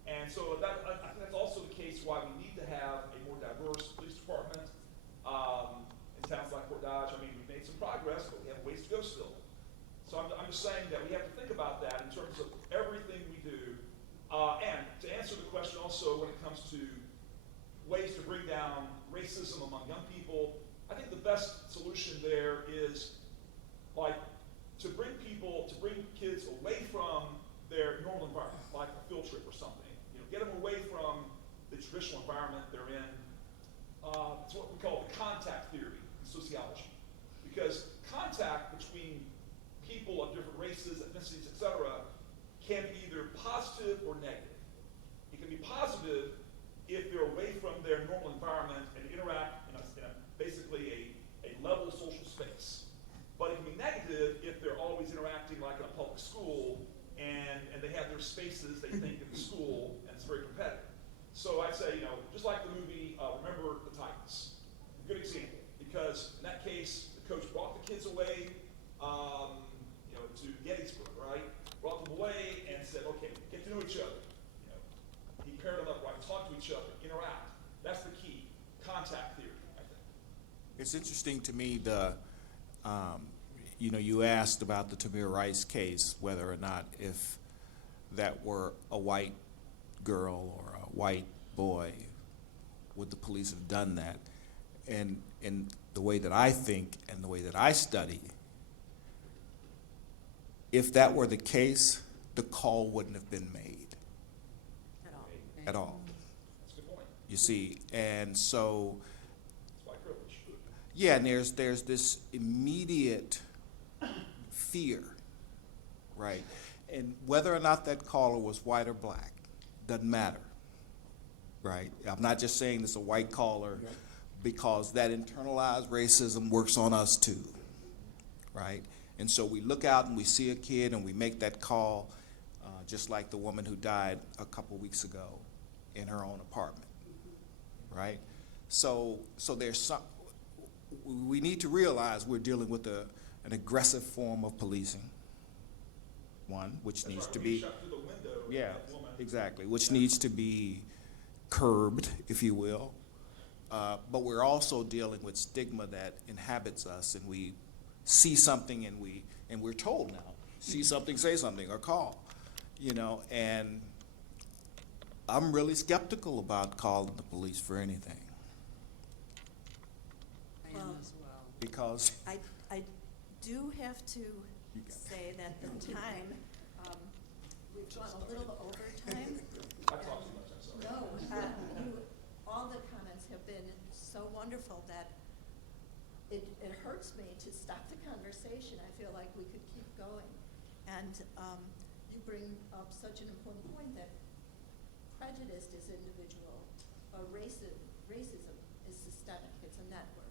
And so I think that's also the case why we need to have a more diverse police department in towns like Fort Dodge. I mean, we've made some progress, but we have ways to go still. So I'm just saying that we have to think about that in terms of everything we do. And to answer the question also when it comes to ways to bring down racism among young people, I think the best solution there is to bring kids away from their normal environment, like a field trip or something. Get them away from the traditional environment they're in. It's what we call the contact theory in sociology. Because contact between people of different races, ethnicities, etc., can be either positive or negative. It can be positive if they're away from their normal environment and interact in basically a level social space. But it can be negative if they're always interacting like in a public school and they have their spaces they think in the school, and it's very competitive. So I'd say, just like the movie Remember the Titans, good example, because in that case, the coach brought the kids away, to Gettysburg, right? Brought them away and said, okay, get to know each other. He paired them up, right? Talk to each other, interact. That's the key. Contact theory, I think. It's interesting to me, you asked about the Tamir Rice case, whether or not if that were a white girl or a white boy, would the police have done that? And the way that I think and the way that I study, if that were the case, the call wouldn't have been made at all. That's a good point. You see, and so, It's white privilege. yeah, and there's this immediate fear, right? And whether or not that caller was white or black, doesn't matter, right? I'm not just saying it's a white caller because that internalized racism works on us too, right? And so we look out and we see a kid and we make that call, just like the woman who died a couple weeks ago in her own apartment, right? So there's some, we need to realize we're dealing with an aggressive form of policing, one, which That's needs right. to When you be, shut through the window, yeah, that woman, exactly, which needs to be curbed, if you will. But we're also dealing with stigma that inhabits us, and we see something and we're told now, see something, say something, or call, and I'm really skeptical about calling the police for anything, I am Well, as well. because I do have to You got it. say that the time, we've gone a little over time. I talk too much, I'm sorry. No, all the comments have been so wonderful that it hurts me to stop the conversation. I feel like we could keep going. And you bring up such an important point that prejudice is individual, racism is systemic, it's a network.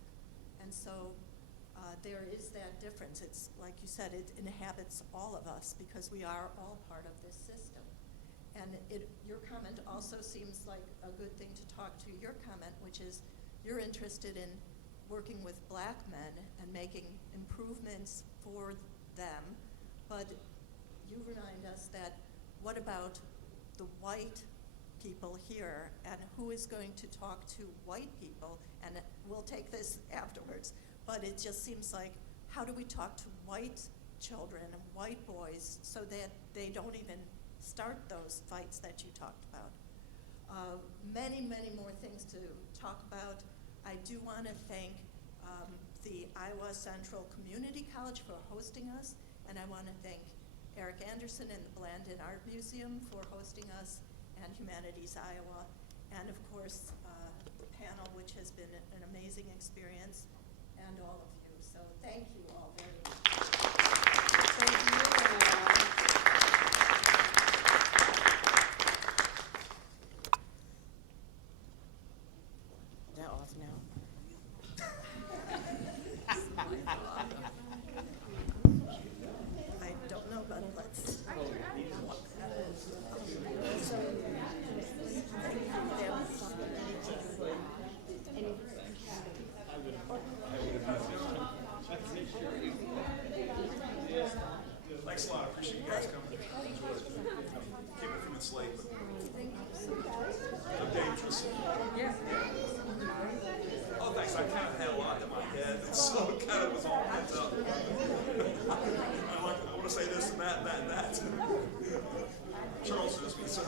And so there is that difference. It's like you said, it inhabits all of us because we are all part of this system. And your comment also seems like a good thing to talk to your comment, which is you're interested in working with black men and making improvements for them, but you remind us that what about the white people here, and who is going to talk to white people? And we'll take this afterwards, but it just seems like, how do we talk to white children and white boys so that they don't even start those fights that you talked about? Many, many more things to talk about. I do want to thank the Iowa Central Community College for hosting us, and I want to thank Eric Anderson and the Blandin Art Museum for hosting us, and Humanities Iowa, and of course the panel, which has been an amazing experience, and all of you. So thank you all very much. Thank you, Lenore. Is that off now? I don't know, but let's. Thanks a lot, I appreciate you guys coming. Came a few minutes late, but I'm dangerous. Yeah. Oh, thanks, I kind of had a lot in my head, and so it kind of was all pent up. I want to say this and that and that and that. Charles knows me, so.